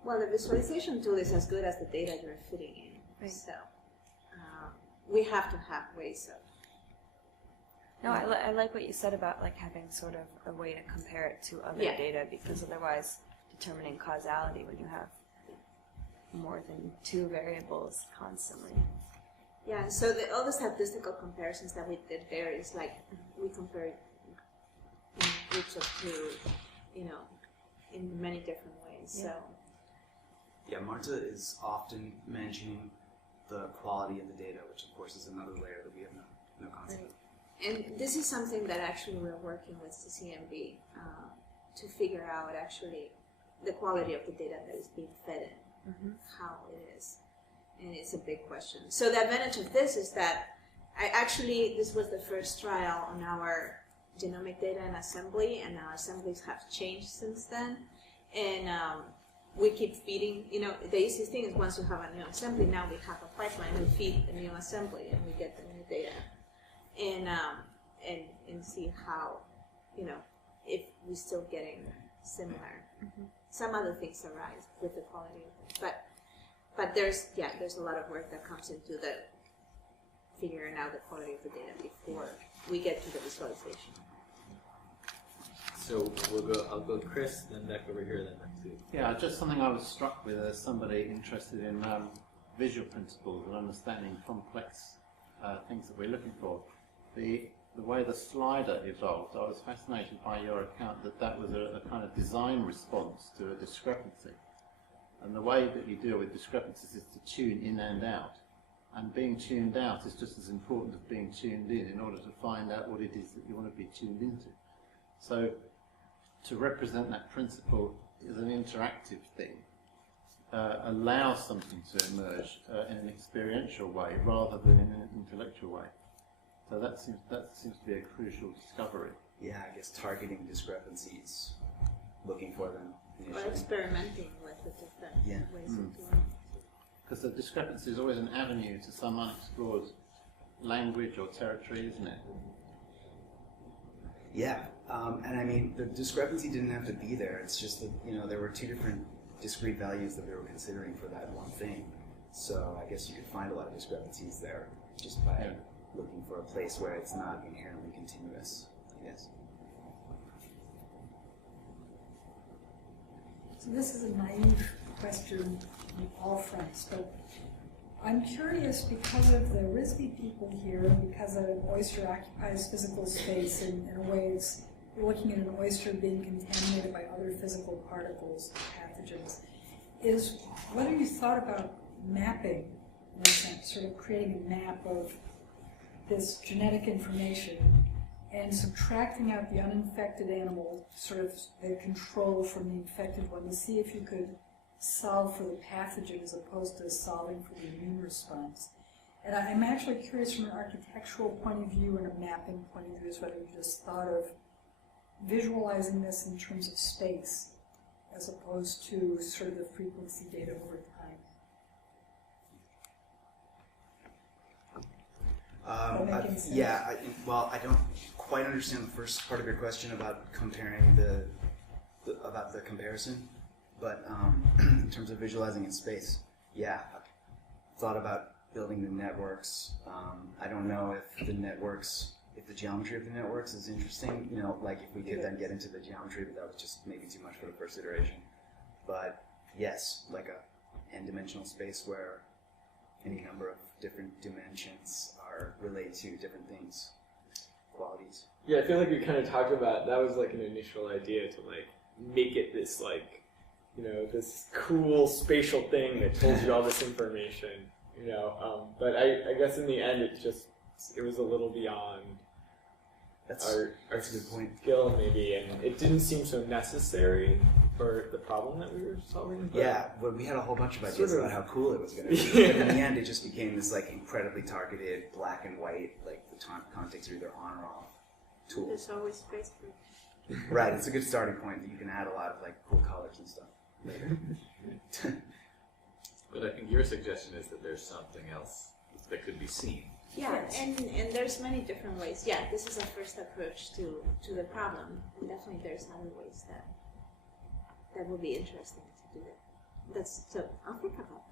Well, the visualization tool is as good as the data you're fitting in. Right. So we have to have ways of. No, I like what you said about having sort of a way to compare it to other data, because otherwise determining causality when you have more than two variables constantly. Yeah, and so all the statistical comparisons that we did there is we compared in groups of two, in many different ways. Yeah. So. Yeah, Marta is often mentioning the quality of the data, which of course is another layer that we have no concept of. And this is something that actually we're working with the CMB to figure out actually the quality of the data that is being fed in, how it is. And it's a big question. So the advantage of this is that this was the first trial on our genomic data and assembly, and our assemblies have changed since then. And we keep feeding, the easiest thing is once you have a new assembly, now we have a pipeline, we feed the new assembly and we get the new data. And see how, if we're still getting similar. Some other things arise with the quality of it. But there's a lot of work that comes into the figuring out the quality of the data before we get to the visualization. So I'll go Chris, then back over here, then back to you. Yeah, just something I was struck with as somebody interested in visual principles and understanding complex things that we're looking for. The way the slider evolved, I was fascinated by your account that was a kind of design response to a discrepancy. And the way that you deal with discrepancies is to tune in and out. And being tuned out is just as important as being tuned in order to find out what it is that you want to be tuned into. So to represent that principle as an interactive thing allows something to emerge in an experiential way rather than in an intellectual way. So that seems to be a crucial discovery. Yeah, I guess targeting discrepancies, looking for them initially. Or experimenting with the different ways of doing it. Because the discrepancy is always an avenue to some unexplored language or territory, isn't it? Yeah, and I mean, the discrepancy didn't have to be there. It's just that, there were two different discrete values that we were considering for that one thing. So I guess you could find a lot of discrepancies there just by looking for a place where it's not inherently continuous, I guess. So this is a naive question on all fronts, but I'm curious, because of the RISD people here, because an oyster occupies physical space, and in a way you're looking at an oyster being contaminated by other physical particles, pathogens, is whether you thought about mapping, in a sense, sort of creating a map of this genetic information and subtracting out the uninfected animal, sort of the control from the infected one, to see if you could solve for the pathogen as opposed to solving for the immune response. And I'm actually curious from an architectural point of view and a mapping point of view is whether you just thought of visualizing this in terms of space as opposed to sort of the frequency data over time. I don't quite understand the first part of your question about comparing about the comparison, but in terms of visualizing in space, I've thought about building the networks. I don't know if the geometry of the networks is interesting, like if we could then get into the geometry, but that was just maybe too much for the first iteration. But yes, like a n-dimensional space where any number of different dimensions are related to different things, qualities. Yeah, I feel like we kind of talked about, that was like an initial idea to like make it this like, this cool spatial thing that tells you all this information, but I guess in the end it was a little beyond That's a good point. skill maybe, and it didn't seem so necessary for the problem that we were solving. But we had a whole bunch of ideas about how cool it was going to be. Yeah. But in the end, it just became this like incredibly targeted, black and white, like the context are either on or off tool. There's always space for Right, it's a good starting point that you can add a lot of like cool colors and stuff later. But I think your suggestion is that there's something else that could be seen. Yeah, and there's many different ways. Yeah, this is a first approach to the problem. And definitely there's other ways that would be interesting to do that. So I'll think about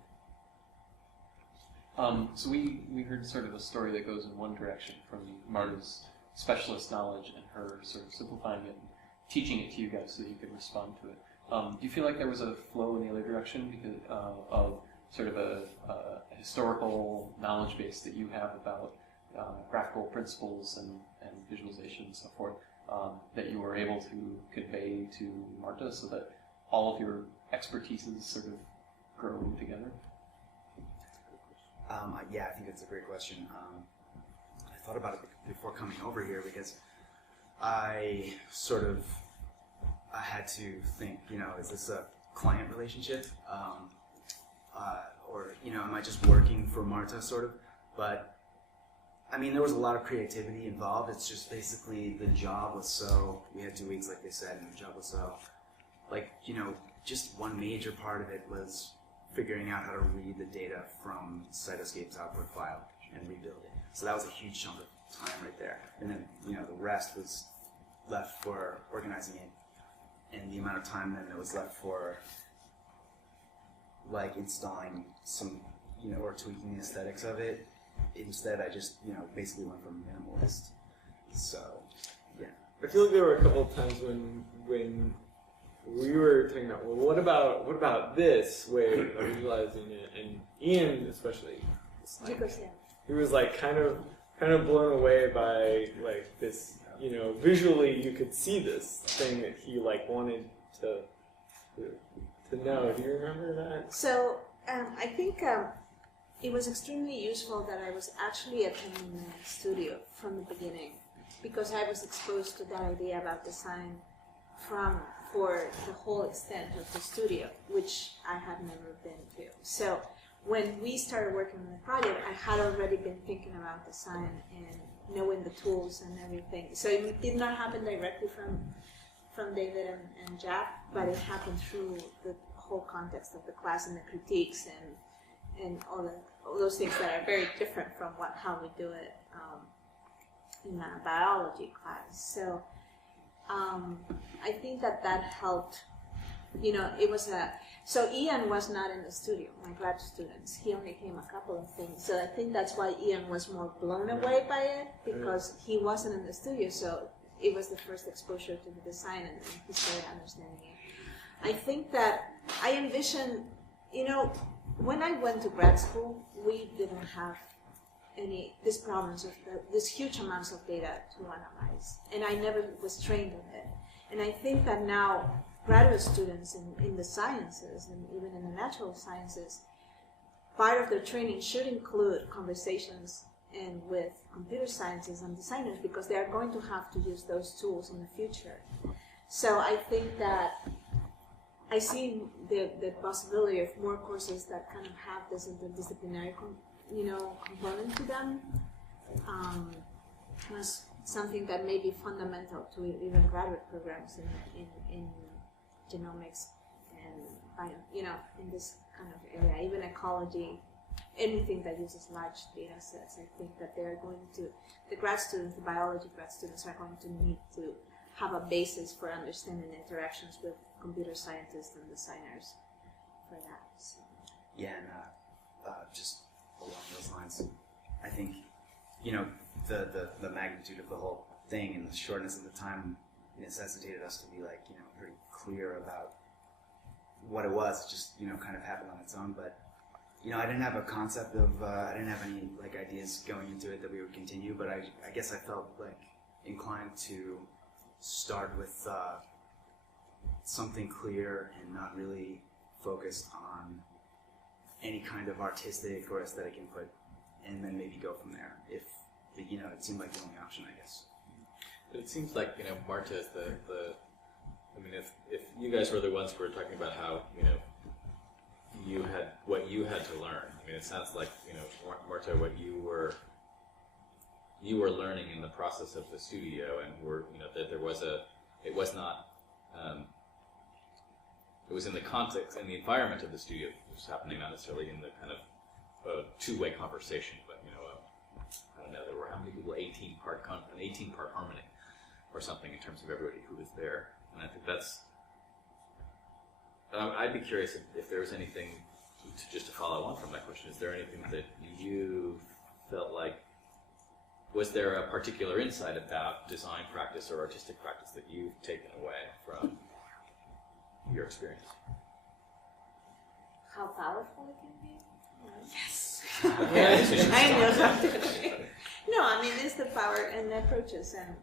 that. So we heard sort of a story that goes in one direction from Marta's specialist knowledge and her sort of simplifying it and teaching it to you guys so that you could respond to it. Do you feel like there was a flow in the other direction because of sort of a historical knowledge base that you have about graphical principles and visualization and so forth that you were able to convey to Marta so that all of your expertises sort of grow together? I think that's a great question. I thought about it before coming over here because I had to think, is this a client relationship? Or, am I just working for Marta, sort of? But, I mean, there was a lot of creativity involved. It's just basically the job was we had 2 weeks, like they said, and the job was just one major part of it was figuring out how to read the data from Cytoscape's output file and rebuild it. So that was a huge chunk of time right there. And then, the rest was left for organizing it, and the amount of time then that was left for like installing some, or tweaking the aesthetics of it. Instead, I just, basically went from minimalist. So, yeah. I feel like there were a couple of times when we were talking about, well, what about this way of utilizing it? And Ian, especially, he was like kind of blown away by like this, visually you could see this thing that he like wanted to know. Do you remember that? So I think it was extremely useful that I was actually attending the studio from the beginning, because I was exposed to that idea about design for the whole extent of the studio, which I had never been to. So when we started working on the project, I had already been thinking about design and knowing the tools and everything. So it did not happen directly from David and Jack, but it happened through the whole context of the class and the critiques and all those things that are very different from how we do it in a biology class. So I think that helped. It was so Ian was not in the studio, my grad students. He only came a couple of things. So I think that's why Ian was more blown away by it, because he wasn't in the studio. So it was the first exposure to the design, and then he started understanding it. I think that I envision, when I went to grad school, we didn't have these problems of these huge amounts of data to analyze, and I never was trained on it. And I think that now graduate students in the sciences and even in the natural sciences, part of their training should include conversations and with computer scientists and designers, because they are going to have to use those tools in the future. So I think that I see the possibility of more courses that kind of have this interdisciplinary component to them was something that may be fundamental to even graduate programs in genomics and in this kind of area, even ecology, anything that uses large data sets. I think that the grad students, the biology grad students, are going to need to have a basis for understanding the interactions with computer scientists and designers for that. So. Yeah, and just along those lines, I think, the magnitude of the whole thing and the shortness of the time necessitated us to be pretty clear about what it was. It just, kind of happened on its own. But, I didn't have a concept of, I didn't have any ideas going into it that we would continue, but I guess I felt inclined to start with something clear and not really focused on any kind of artistic or aesthetic input, and then maybe go from there. If it seemed like the only option, I guess. It seems like Marta is I mean, if you guys were the ones who were talking about how you had to learn. I mean, it sounds like Marta, what you were learning in the process of the studio, and that there was it was in the context and the environment of the studio. It was happening not necessarily in the kind of two-way conversation, but I don't know, there were how many people? 18-part harmony or something in terms of everybody who was there, and I think that's. I'd be curious if there was anything just to follow on from that question. Is there anything that you felt like? Was there a particular insight about design practice or artistic practice that you've taken away from your experience? How powerful it can be? Yes. I know something. No, I mean, it's the power and the approaches. And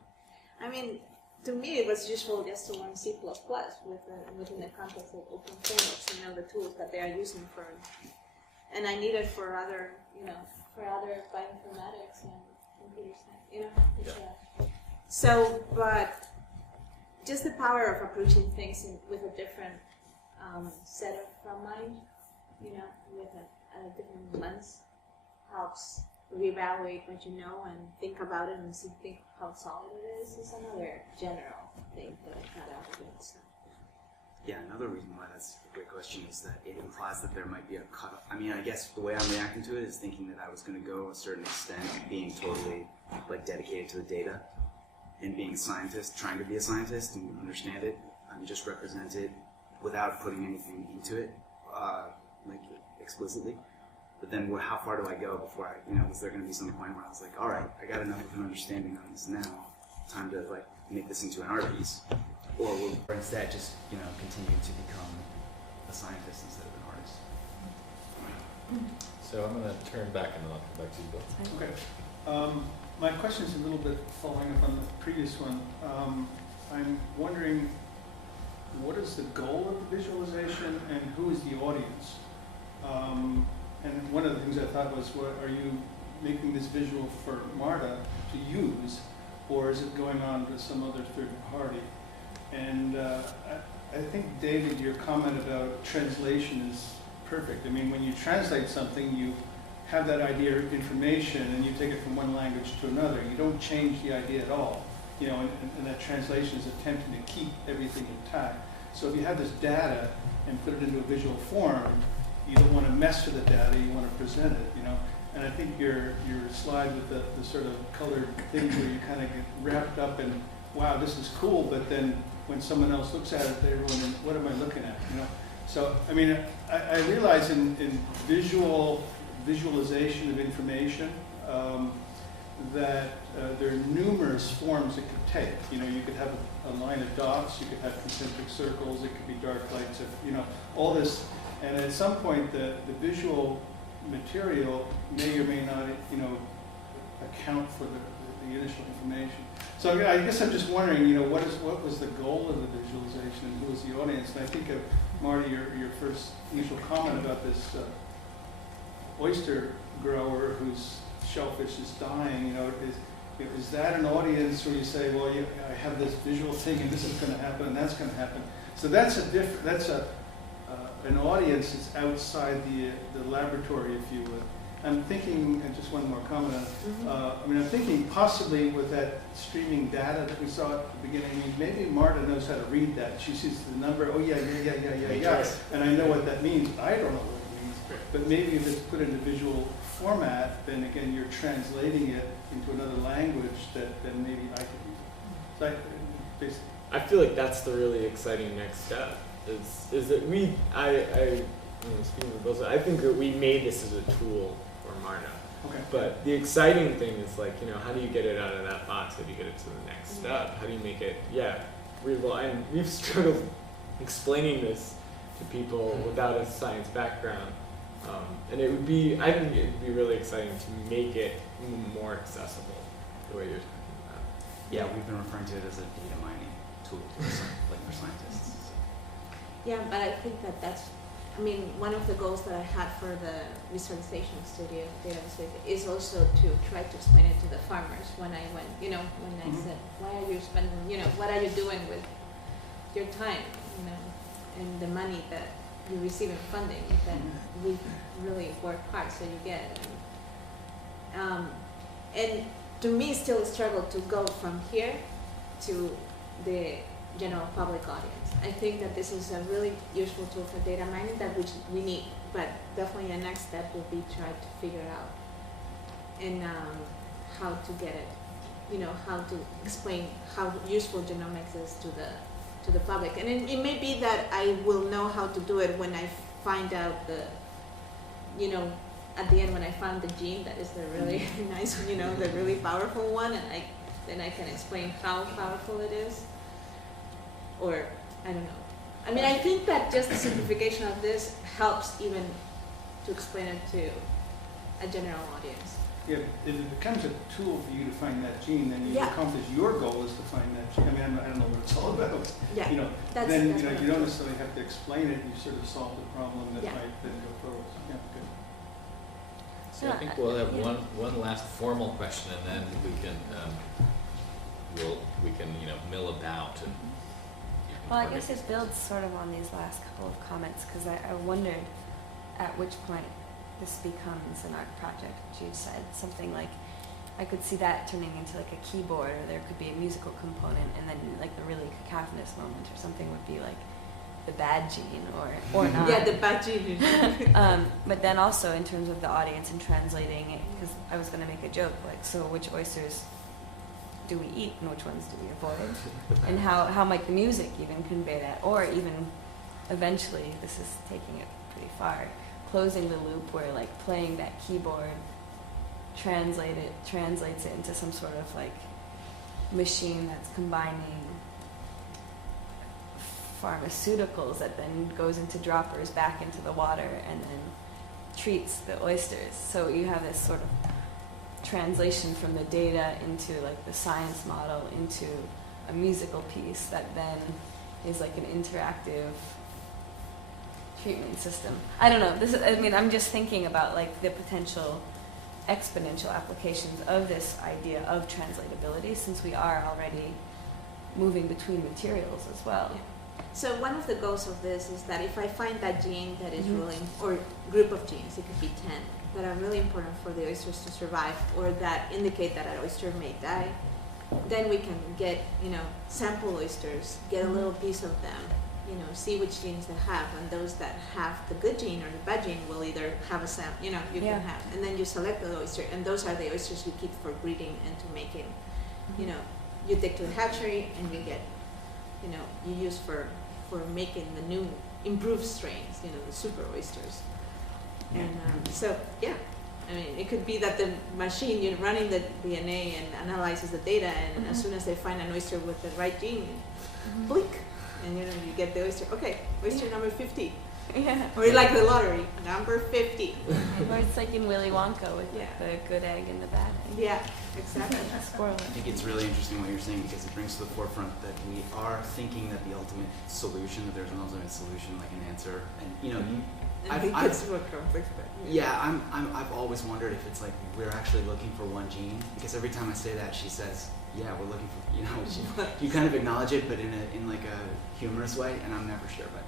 I mean, to me, it was useful just to learn C++ within the context of open frameworks and know the tools that they are using for. And I need it for other bioinformatics and computer science, So, but just the power of approaching things with a different set of mind, with a different lens, helps reevaluate what you know and think about it and think how solid it is another general thing that I got out of it. So. Yeah, another reason why that's a great question is that it implies that there might be a cut. I mean, I guess the way I'm reacting to it is thinking that I was going to go a certain extent, being totally like dedicated to the data, and being a scientist, trying to be a scientist and understand it and just represent it without putting anything into it, like explicitly. But then, how far do I go before was there going to be some point where I was like, all right, I got enough of an understanding on this now, time to like make this into an art piece, or will instead just continue to become a scientist instead of an artist. So I'm going to turn back and then I'll come back to you, Bill. Okay. My question is a little bit following up on the previous one. I'm wondering, what is the goal of the visualization and who is the audience? And one of the things I thought was, are you making this visual for Marta to use, or is it going on to some other third party? And I think, David, your comment about translation is perfect. I mean, when you translate something, you have that idea of information and you take it from one language to another. You don't change the idea at all. And that translation is attempting to keep everything intact. So if you have this data and put it into a visual form, you don't want to mess with the data, you want to present it, And I think your slide with the sort of colored things where you kind of get wrapped up in, wow, this is cool, but then when someone else looks at it, they're wondering, what am I looking at, So, I mean, I realize in visualization of information that there are numerous forms it could take. You could have a line of dots, you could have concentric circles, it could be dark lights, all this. And at some point, the visual material may or may not, account for the initial information. So I guess I'm just wondering, what was the goal of the visualization and who was the audience? And I think of, Marty, your first initial comment about this oyster grower whose shellfish is dying, is that an audience where you say, well, I have this visual thing and this is going to happen and that's going to happen. So that's an audience that's outside the laboratory, if you would. I'm thinking, and just one more comment on it, I'm thinking possibly with that streaming data that we saw at the beginning, maybe Marta knows how to read that. She sees the number, oh yeah, and I know what that means. I don't know what it means. But maybe if it's put into visual format, then again, you're translating it into another language that then maybe I could use it. So I feel like that's the really exciting next step. Is that speaking of Bill, I think that we made this as a tool for Marta. Okay. But the exciting thing is how do you get it out of that box? How do you get it to the next step? How do you make it, readable? And we've struggled explaining this to people without a science background. And I think it would be really exciting to make it more accessible the way you're talking about. Yeah, we've been referring to it as a data mining tool, like for scientists. Yeah, but I think that's, one of the goals that I had for the visualization studio, data visualization, is also to try to explain it to the farmers when I went, when I said, why are you spending, what are you doing with your time, and the money that you receive in funding that we really work hard so you get. And to me, it's still a struggle to go from here to the general public audience. I think that this is a really useful tool for data mining that we need, but definitely the next step will be try to figure out and how to get it, how to explain how useful genomics is to the public. And it may be that I will know how to do it when I find out at the end when I found the gene that is the really nice, the really powerful one, and then I can explain how powerful it is. Or, I don't know. I think that just the simplification of this helps even to explain it to a general audience. Yeah, if it becomes a tool for you to find that gene, then you accomplish your goal is to find that gene. I don't know what it's all about. Yeah, then you don't necessarily have to explain it. You sort of solve the problem that might then go forward. Yeah, good. So I think we'll have one last formal question, and then we can mill about and. Well, I guess it builds sort of on these last couple of comments, because I wondered at which point this becomes an art project. You said something like, I could see that turning into like a keyboard, or there could be a musical component, and then like the really cacophonous moment or something would be like the bad gene or not. Yeah, the bad gene. But then also in terms of the audience and translating it, because I was going to make a joke, like, so which oysters do we eat and which ones do we avoid? And how might the music even convey that? Or even eventually, this is taking it pretty far, closing the loop where like playing that keyboard translates it into some sort of like machine that's combining pharmaceuticals that then goes into droppers back into the water and then treats the oysters. So you have this sort of translation from the data into like the science model into a musical piece that then is like an interactive treatment system. I don't know. I'm just thinking about like the potential exponential applications of this idea of translatability, since we are already moving between materials as well. Yeah. So one of the goals of this is that if I find that gene that is really, or group of genes, it could be 10, that are really important for the oysters to survive, or that indicate that an oyster may die, then we can get, sample oysters, get a little piece of them, see which genes they have, and those that have the good gene or the bad gene will either have a sample, you can have, and then you select the oyster, and those are the oysters you keep for breeding and to making, you take to the hatchery and you get, you use for making the new improved strains, the super oysters. And it could be that the machine, you're running the DNA and analyzes the data, and as soon as they find an oyster with the right gene, blink, and you get the oyster. Okay, oyster number 50. Yeah. Or like the lottery, number 50. Or it's like in Willy Wonka with the good egg and the bad egg. Yeah, exactly. Squirrel. I think it's really interesting what you're saying, because it brings to the forefront that we are thinking that the ultimate solution, that there's an ultimate solution, like an answer, and I think it's more complex, but I've always wondered if it's like we're actually looking for one gene, because every time I say that, she says, "Yeah, we're looking for," you kind of acknowledge it, but in like a humorous way, and I'm never sure, but.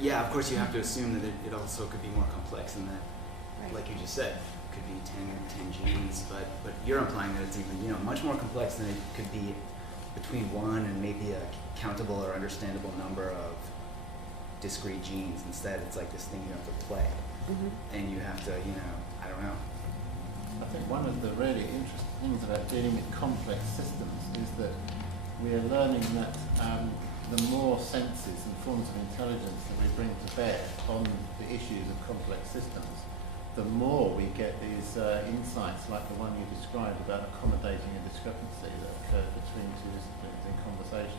Yeah, of course you have to assume that it also could be more complex than that, like you just said, it could be 10 genes, but you're implying that it's even much more complex than it could be between one and maybe a countable or understandable number of discrete genes. Instead, it's like this thing you have to play, and you have to, I don't know. I think one of the really interesting things about dealing with complex systems is that we are learning that the more senses and forms of intelligence that we bring to bear on the issues of complex systems, the more we get these insights like the one you described about accommodating a discrepancy that occurred between two disciplines in conversation.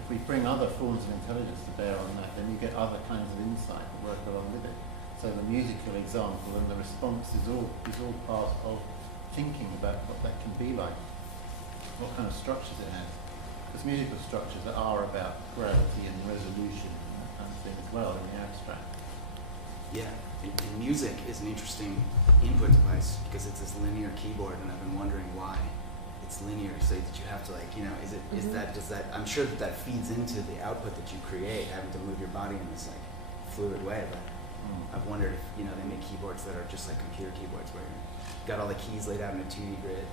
If we bring other forms of intelligence to bear on that, then you get other kinds of insight that work along with it. So the musical example and the response is all part of thinking about what that can be like, what kind of structures it has. Because musical structures are about gravity and resolution and that kind of thing as well in the abstract. Yeah, and music is an interesting input device because it's this linear keyboard, and I've been wondering why it's linear, so that you have to does that I'm sure that feeds into the output that you create, having to move your body in this like fluid way, but I've wondered if they make keyboards that are just like computer keyboards where you've got all the keys laid out in a 2D grid.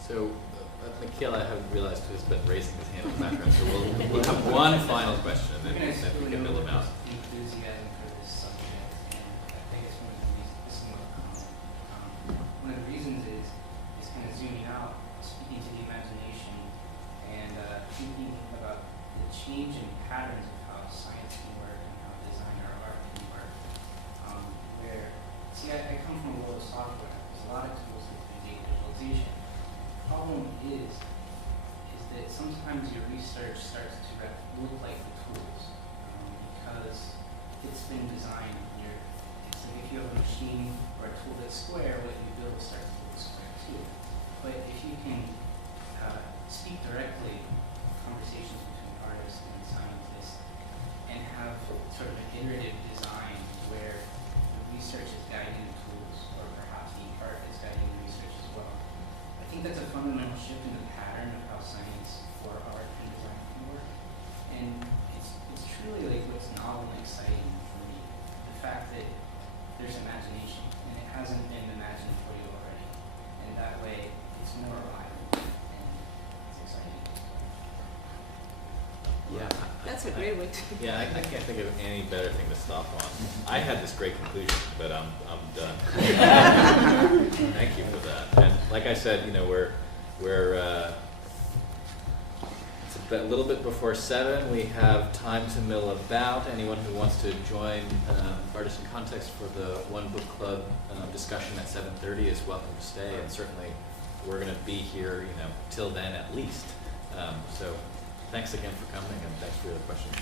So Nikhil, I haven't realized who's been raising his hand in the background, so we'll have one final question, and then we can build them out. Enthusiasm for this subject, and I think it's one of the reasons, this is more common. One of the reasons is kind of zooming out, speaking to the imagination, and thinking about the change in patterns of how science can work and how design or art can work. I come from a world of software. There's a lot of tools that can do visualization. The problem is that sometimes your research starts to look like the tools because it's been designed. It's like if you have a machine or a tool that's square, what you build starts to look square too. But if you can speak directly conversations between artists and scientists and have sort of an iterative design where the research is guiding the tools, or perhaps the art is guiding the research as well, I think that's a fundamental shift in the pattern of how science or art and design can work. And it's truly like what's novel and exciting for me. The fact that there's imagination, and it hasn't been imagined for you already. And that way, it's more alive, and it's exciting. Yeah. That's That's a great way to. Yeah, I can't think of any better thing to stop on. I had this great conclusion, but I'm done. Thank you for that. And like I said, you know, we're it's a little bit before 7. We have time to mill about. Anyone who wants to join Artists in Context for the One Book Club discussion at 7:30 is welcome to stay, and certainly we're going to be here, you know, till then at least. So thanks again for coming, and thanks for your questions.